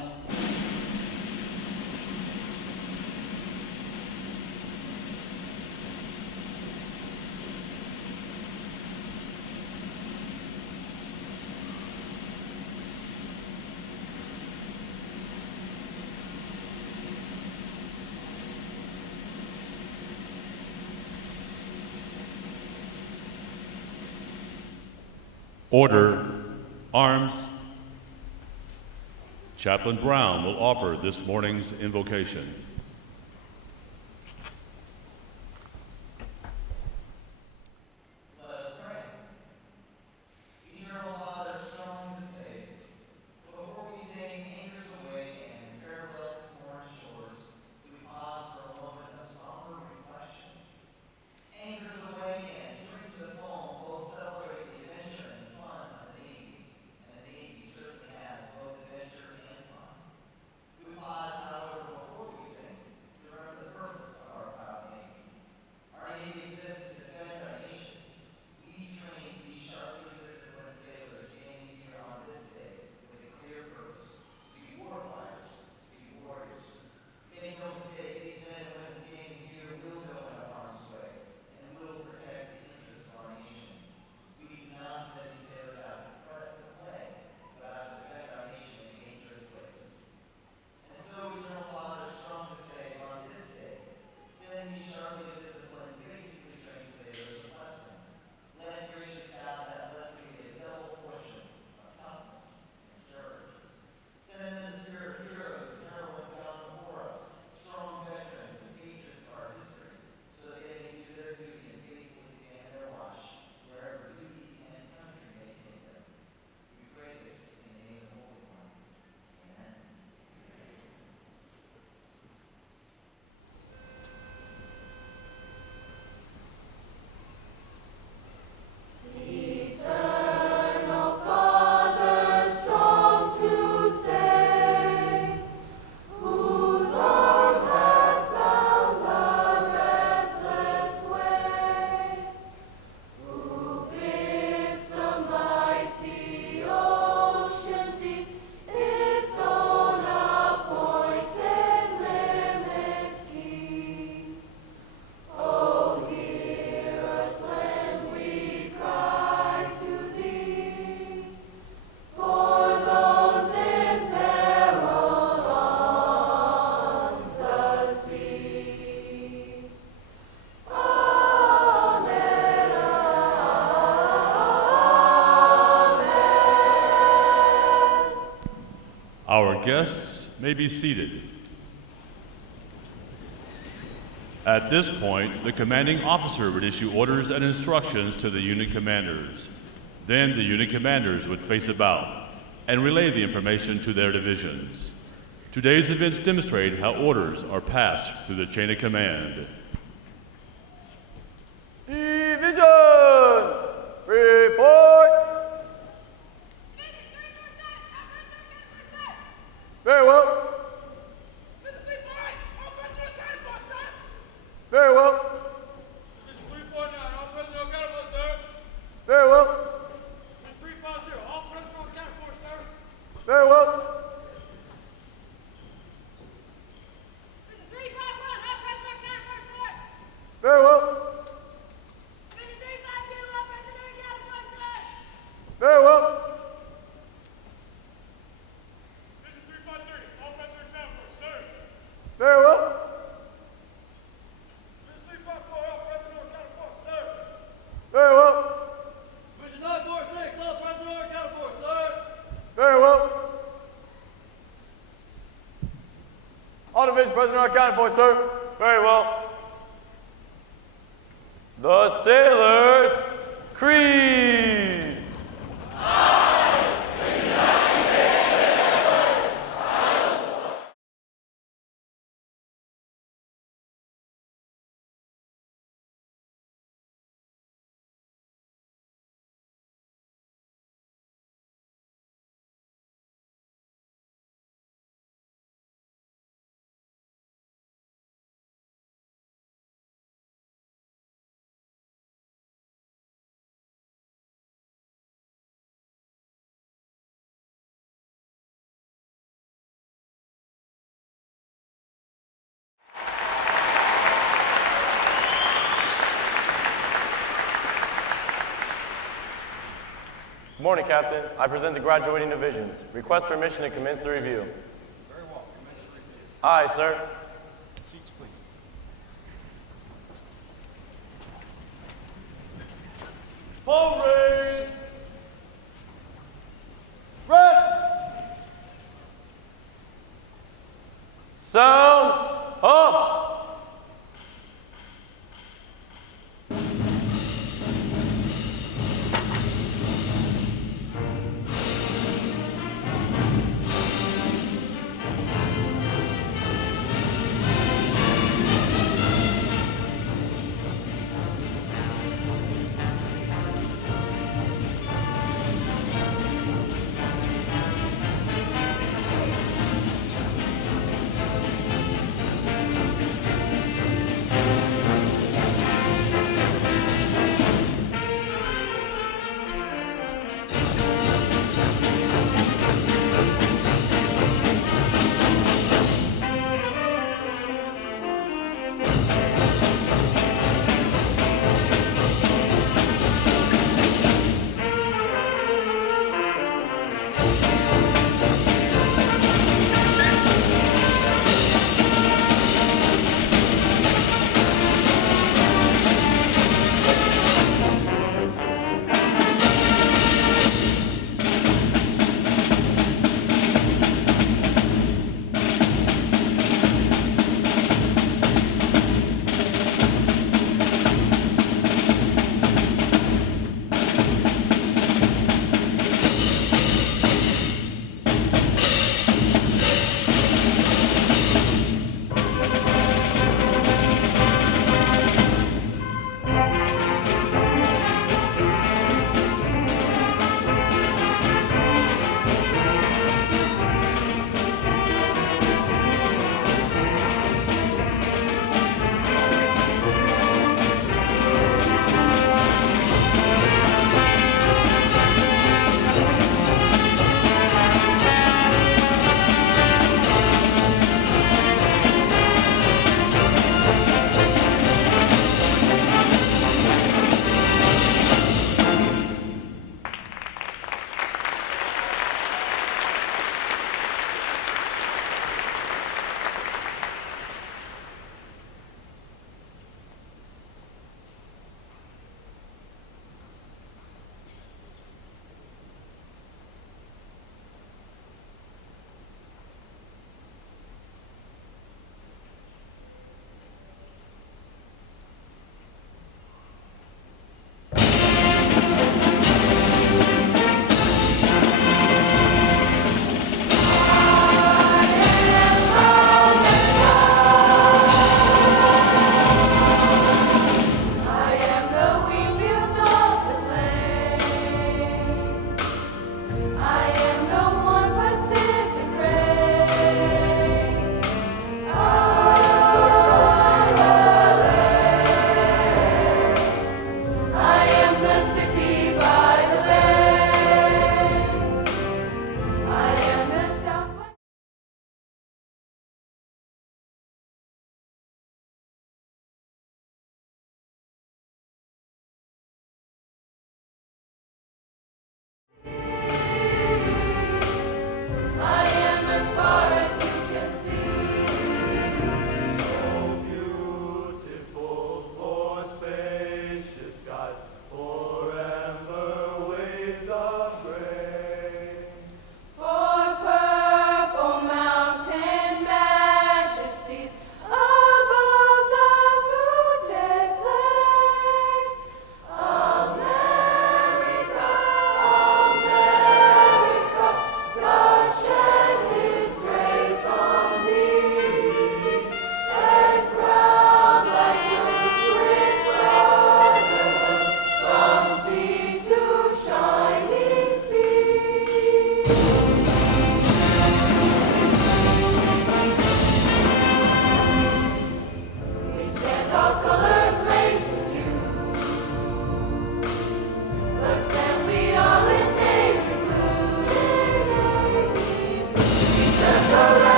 Order, arms. Chaplain Brown will offer this morning's invocation. Let us pray. Eternal Father, strong to save, before we sing Anchors Away and Farewell to Foreign Shores, we pause for a moment of somber reflection. Anchors Away and Drinks to the Foam both celebrate the adventure and fun of the Navy, and the Navy certainly has both adventure and fun. We pause, however, before we sing to remember the purpose of our proud Navy. Our Navy exists to defend our nation. We train these sharply disciplined sailors standing here on this day with a clear purpose, to be warfighters, to be warriors. Make no mistake, these men and women standing here will go into harm's way and will protect the interests of our nation. We do not send these sailors out to play, but out to defend our nation in dangerous places. And so, Eternal Father, strong to save, on this day, send these sharply disciplined, gracefully trained sailors a blessing. Let gracious God that blessing be a double portion of toughness and courage. Send them the spirit of heroes and heroines gone before us, strong veterans and patriots of our history, so that they may do their duty and faithfully stand their watch wherever duty and country may take them. We pray this in the name of the Holy One. Amen. Eternal Father, strong to save, whose arm hath bound the restless wave, who bids the mighty ocean deep its own appointed limits keep. Oh, hear us when we cry to thee, for those imperiled on the sea. Amen. Amen. Our guests may be seated. At this point, the commanding officer would issue orders and instructions to the unit commanders. Then the unit commanders would face about and relay the information to their divisions. Today's events demonstrate how orders are passed through the chain of command. Divisions, report. Very well. Very well. Very well. Very well. Very well. Very well. Very well. Very well. Mission 946, all present or accounted for, sir. Very well. All divisions present are accounted for, sir. Very well. The sailors, creed. Good morning, Captain. I present the graduating divisions. Request permission to commence the review. Very well. Commence the review. Aye, sir. Seats, please. Full read. Rest. Sound off.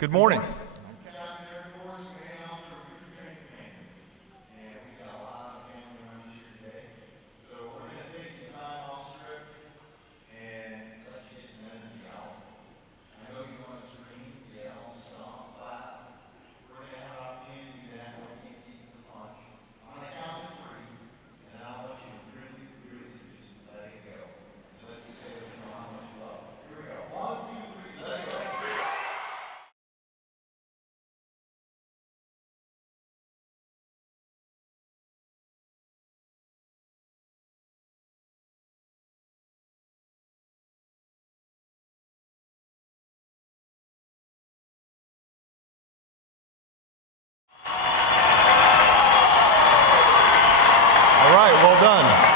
Good morning. All right, well done.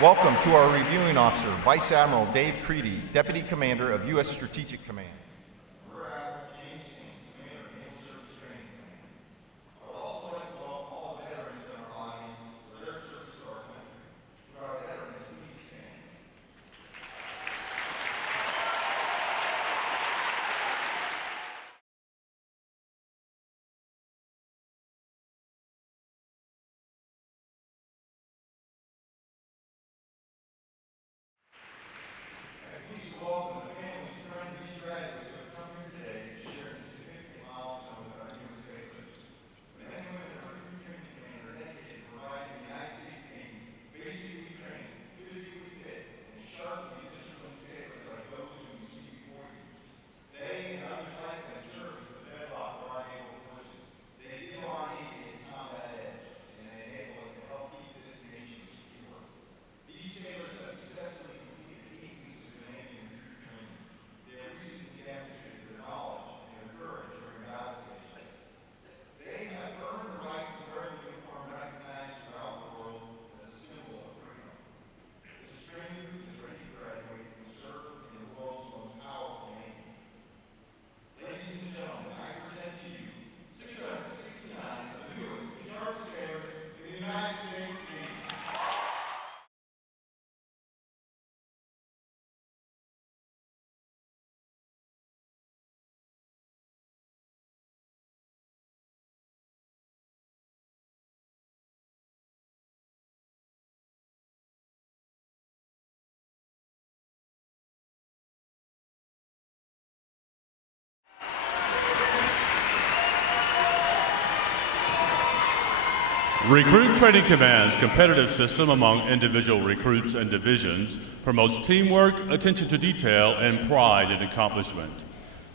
Welcome to our reviewing officer, Vice Admiral Dave Kriete, Deputy Commander of U.S. Strategic Command. Recruit Training Command's competitive system among individual recruits and divisions promotes teamwork, attention to detail, and pride in accomplishment.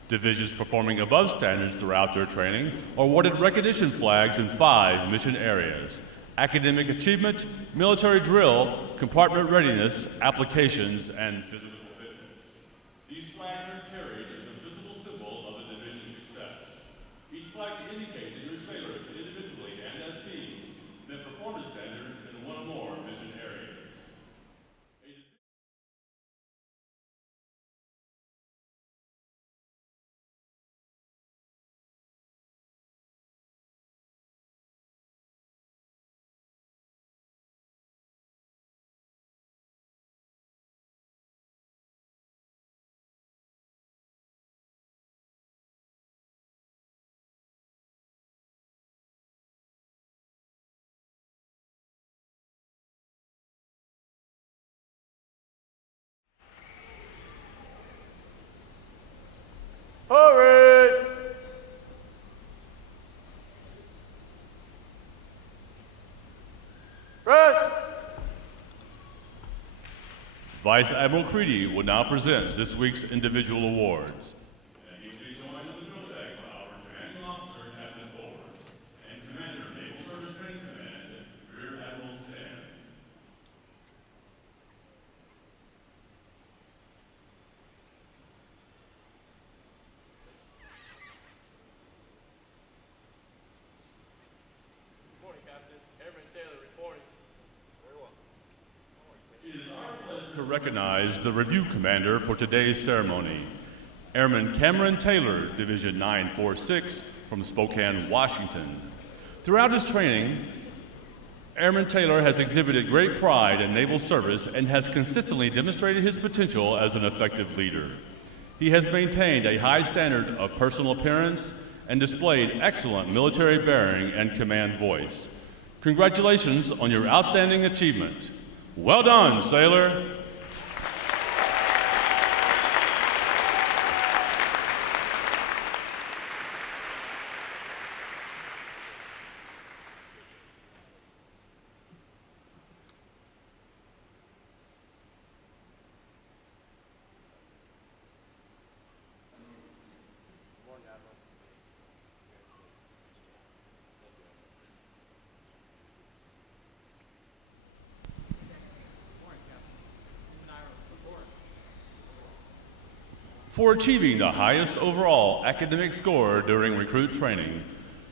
Divisions performing above standards throughout their training are awarded recognition flags in 5 mission areas: academic achievement, military drill, compartment readiness, applications, and physical fitness. These flags are carried as a visible symbol of the division's success. Each flag indicates that your sailors, individually and as teams, met performance standards in one or more mission areas. Hurry! Rest! Vice Admiral Kriete will now present this week's individual awards. And he will be joined in the middle deck by our commanding officer, Captain Ford, and Commander, Naval Service recognize the review commander for today's ceremony, Airman Cameron Taylor, Division 946 from Spokane, Washington. Throughout his training, Airman Taylor has exhibited great pride in naval service and has consistently demonstrated his potential as an effective leader. He has maintained a high standard of personal appearance and displayed excellent military bearing and command voice. Congratulations on your outstanding achievement. Well done, sailor. For achieving the highest overall academic score during recruit training,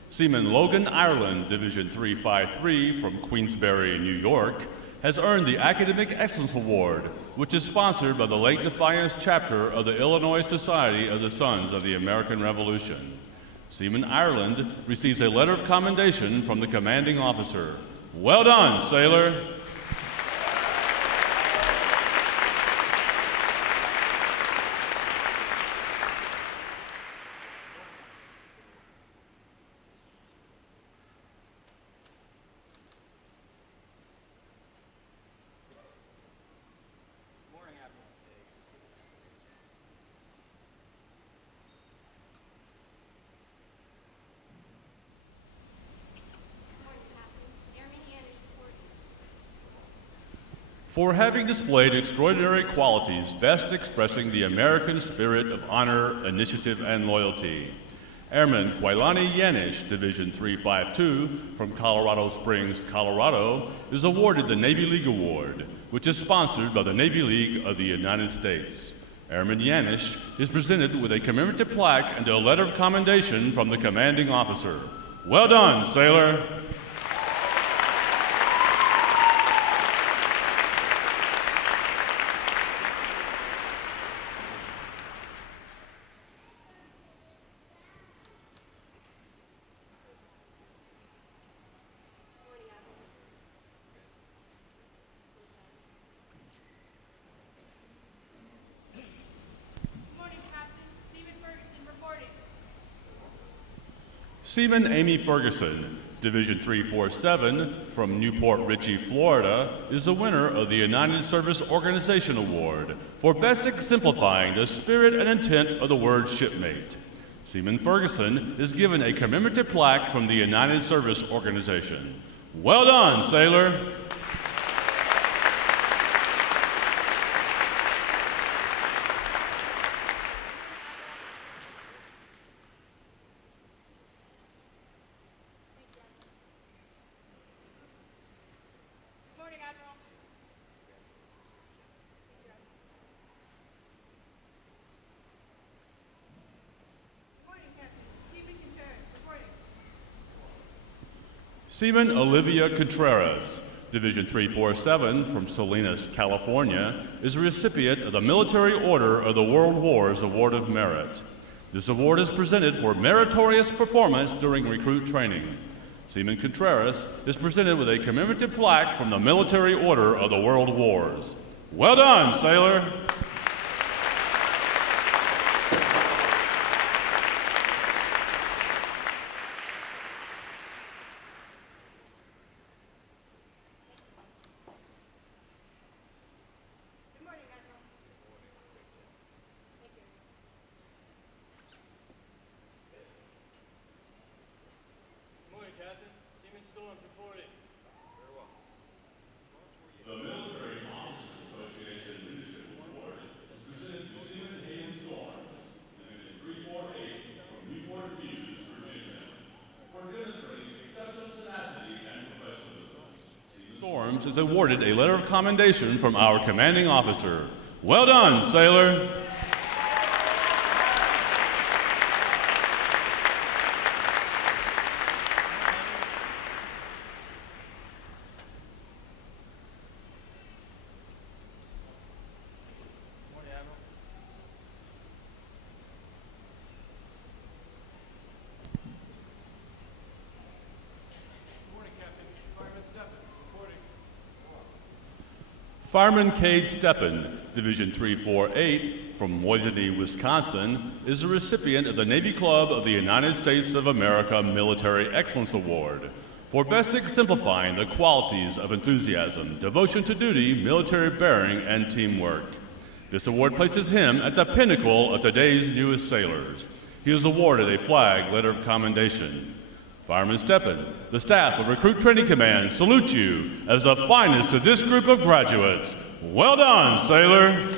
Seaman Logan Ireland, Division 353 from Queensbury, New York, has earned the Academic Excellence Award, which is sponsored by the Lake Defiance chapter of the Illinois Society of the Sons of the American Revolution. Seaman Ireland receives a letter of commendation from the commanding officer. Well done, sailor. For having displayed extraordinary qualities best expressing the American spirit of honor, initiative, and loyalty, Airman Kwailani Yanish, Division 352 from Colorado Springs, Colorado, is awarded the Navy League Award, which is sponsored by the Navy League of the United States. Airman Yanish is presented with a commemorative plaque and a letter of commendation from the commanding officer. Well done, sailor. Seaman Amy Ferguson, Division 347 from Newport Richey, Florida, is the winner of the United Service Organization Award for best exemplifying the spirit and intent of the word shipmate. Seaman Ferguson is given a commemorative plaque from the United Service Organization. Well done, sailor. Seaman Olivia Contreras, Division 347 from Salinas, California, is a recipient of the Military Order of the World Wars Award of Merit. This award is presented for meritorious performance during recruit training. Seaman Contreras is presented with a commemorative plaque from the Military Order of the World Wars. Well done, sailor. The Military Officers Association Leadership Award is presented to Seaman Hayden Storms, Division 348 from Newport News, Virginia, for demonstrating exceptional tenacity and professionalism. Seaman Storms is awarded a letter of commendation from our commanding officer. Well done, sailor. Fireman Cade Steppen, Division 348, from Moisany, Wisconsin, is the recipient of the Navy Club of the United States of America Military Excellence Award for best exemplifying the qualities of enthusiasm, devotion to duty, military bearing, and teamwork. This award places him at the pinnacle of today's newest sailors. He is awarded a flag letter of commendation. Fireman Steppen, the staff of Recruit Training Command salute you as the finest of this group of graduates. Well done, sailor.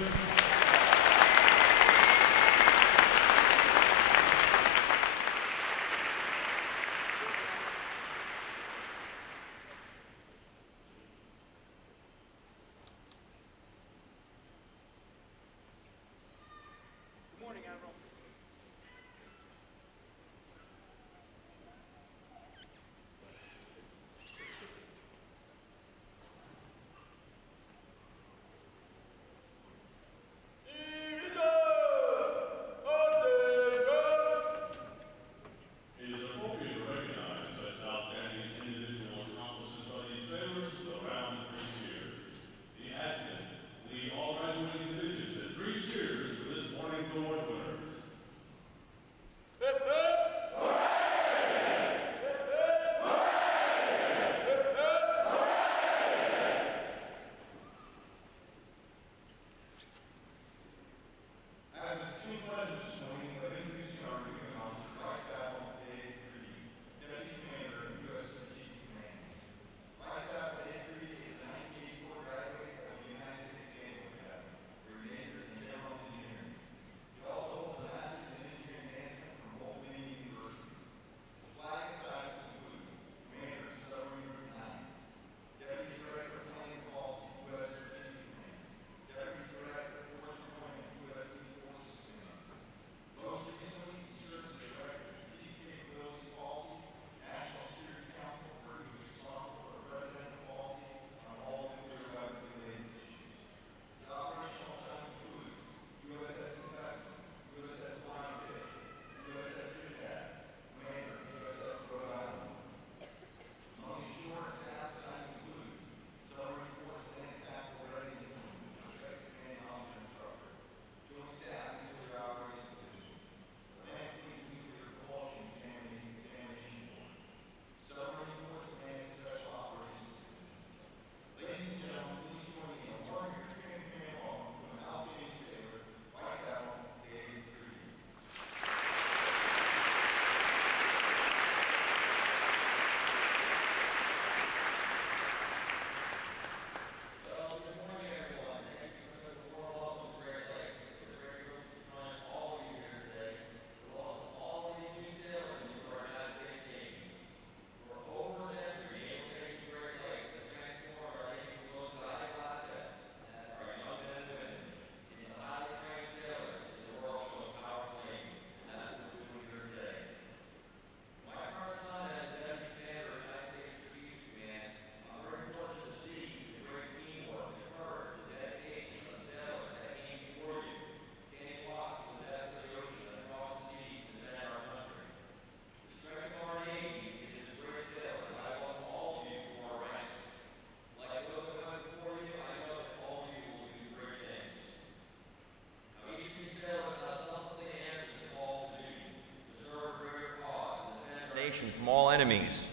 From all enemies.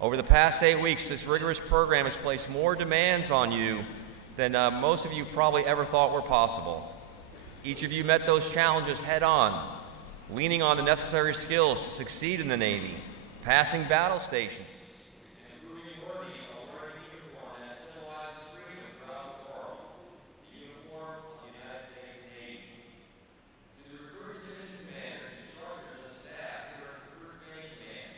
Over the past 8 weeks, this rigorous program has placed more demands on you than most of you probably ever thought were possible. Each of you met those challenges head on, leaning on the necessary skills to succeed in the Navy, passing battle stations, and proving worthy of wearing the uniform that symbolizes freedom throughout the world, the uniform of the United States Navy. To the recruit division commanders, instructors, and staff here at Recruit Training Command,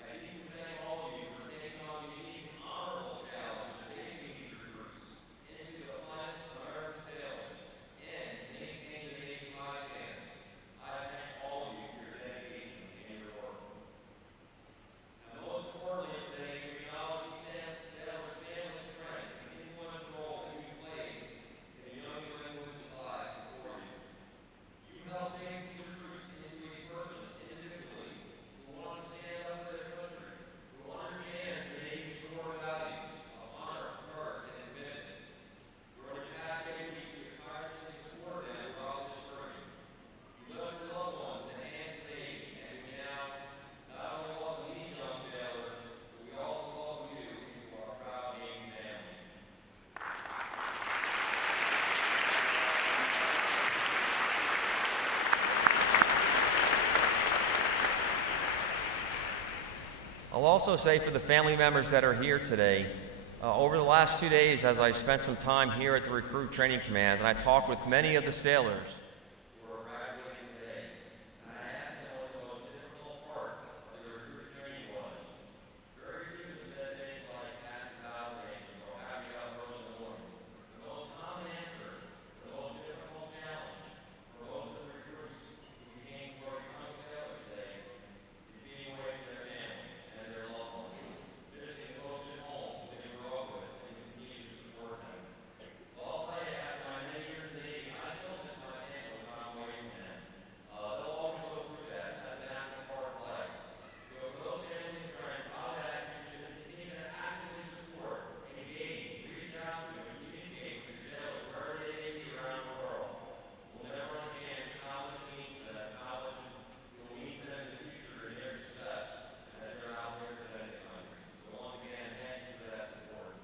I deeply thank all of you for taking on the unique and honorable challenge of taking these recruits into the finest American sailors and maintain the Navy's high standards. I thank all of you for your dedication and your work. And most importantly, I'll also say for the family members that are here today, over the last 2 days as I spent some time here at the Recruit Training Command and I talked with many of the sailors who are graduating today, and I asked them what the most difficult part of the recruit training was. Very few said things like passing evaluations or having to get up early in the morning. The most common answer, the most difficult challenge for most of the recruits who became or becoming sailors today is being away from their family and their loved ones, missing close to home who they grew up with and continue to support them. Well, I'll tell you, after my many years in the Navy, I still miss my family when I'm away from them. They'll always go through that. That's a natural part of life. So for those family and friends, I would ask you to continue to actively support, engage, reach out to, and communicate with your sailors wherever they may be around the world. We'll never understand how much it means to them, how much it will mean to them in the future and their success as they're out there defending the country. So once again, thank you for that support.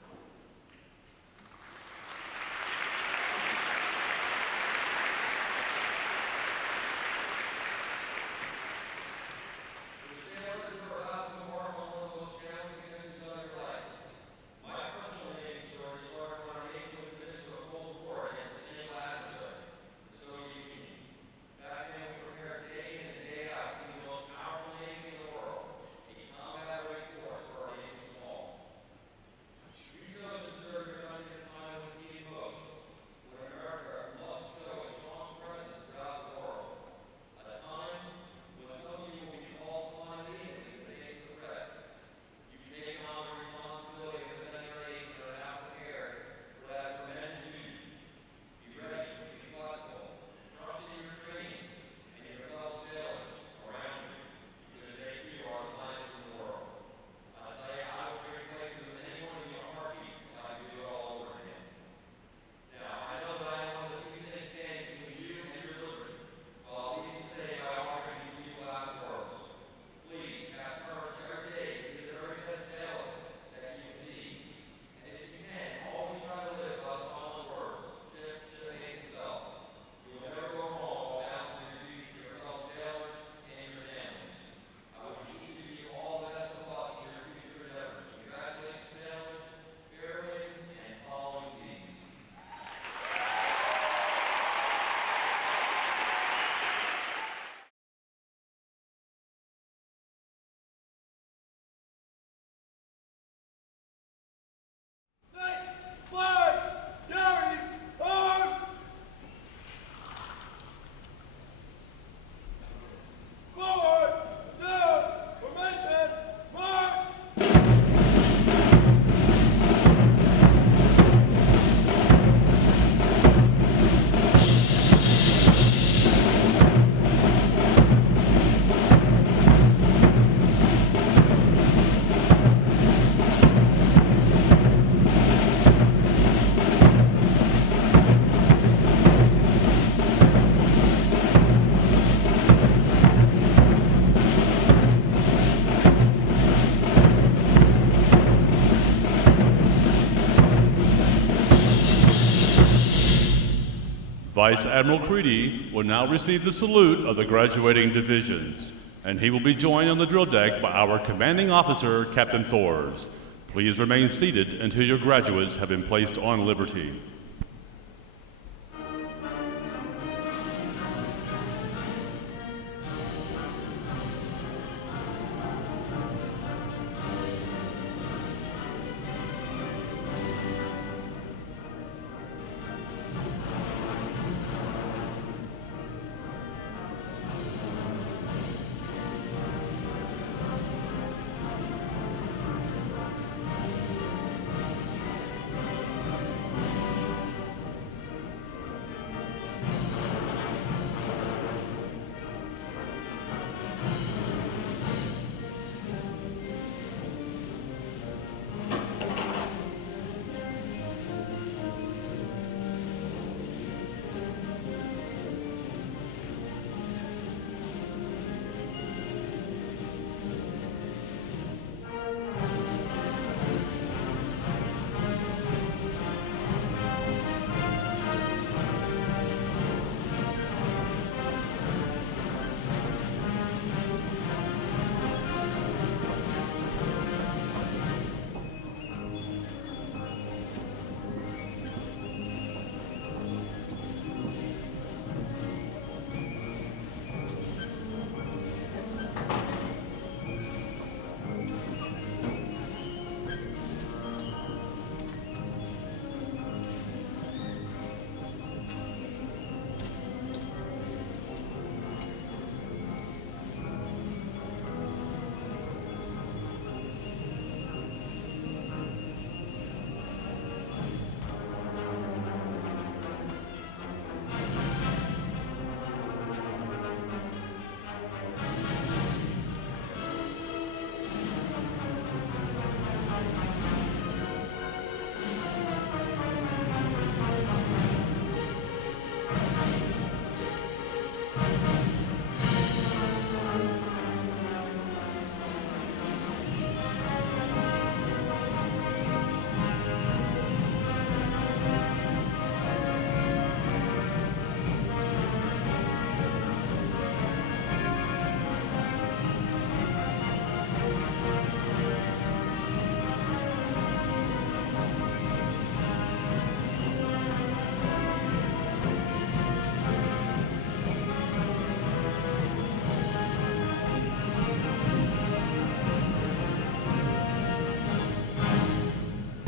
Vice Admiral Kriete will now receive the salute of the graduating divisions, and he will be joined on the drill deck by our commanding officer, Captain Thors. Please remain seated until your graduates have been placed on liberty.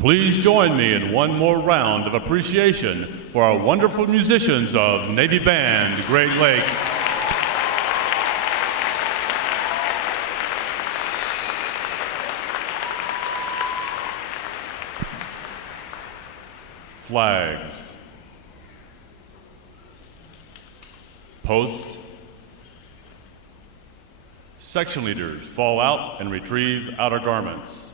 Please join me in one more round of appreciation for our wonderful musicians of Navy Band Great Lakes. Flags. Post. Section leaders fall out and retrieve outer garments.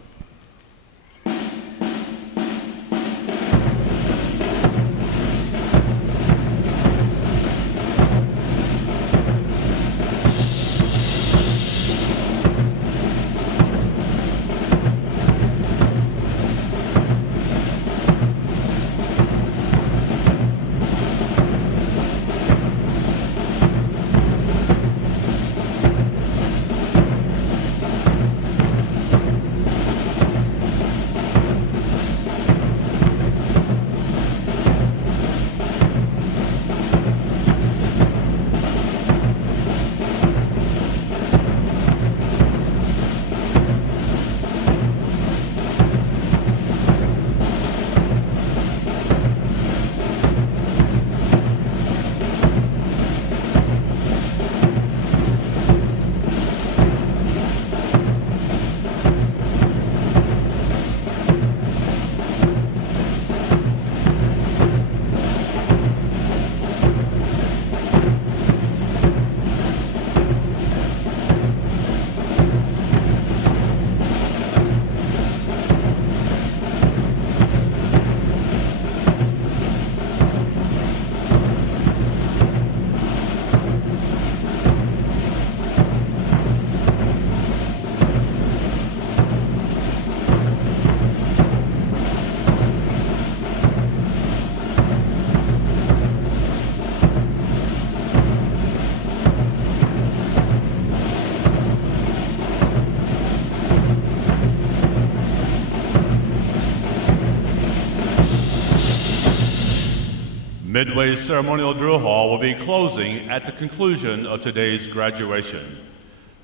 Midway's ceremonial drill hall will be closing at the conclusion of today's graduation.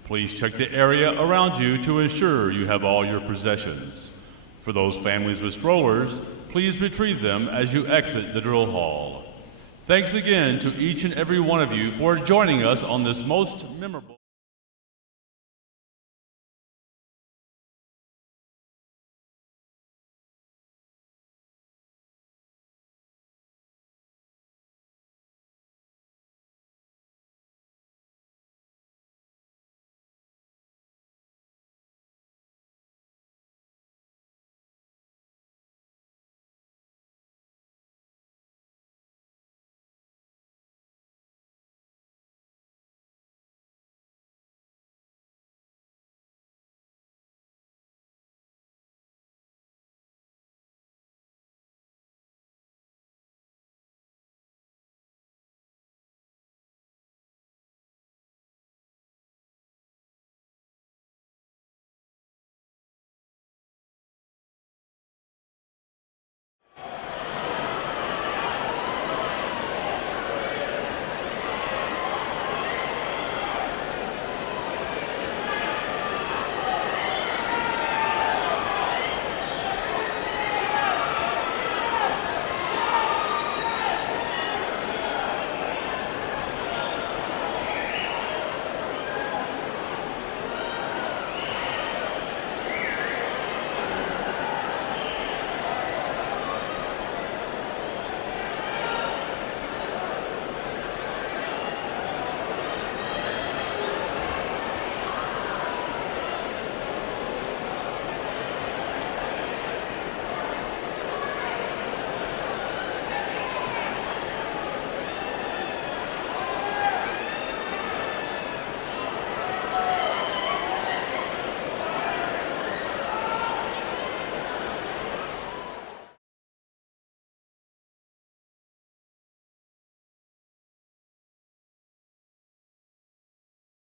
Please check the area around you to ensure you have all your possessions. For those families with strollers, please retrieve them as you exit the drill hall. Thanks again to each and every one of you for joining us on this most memorable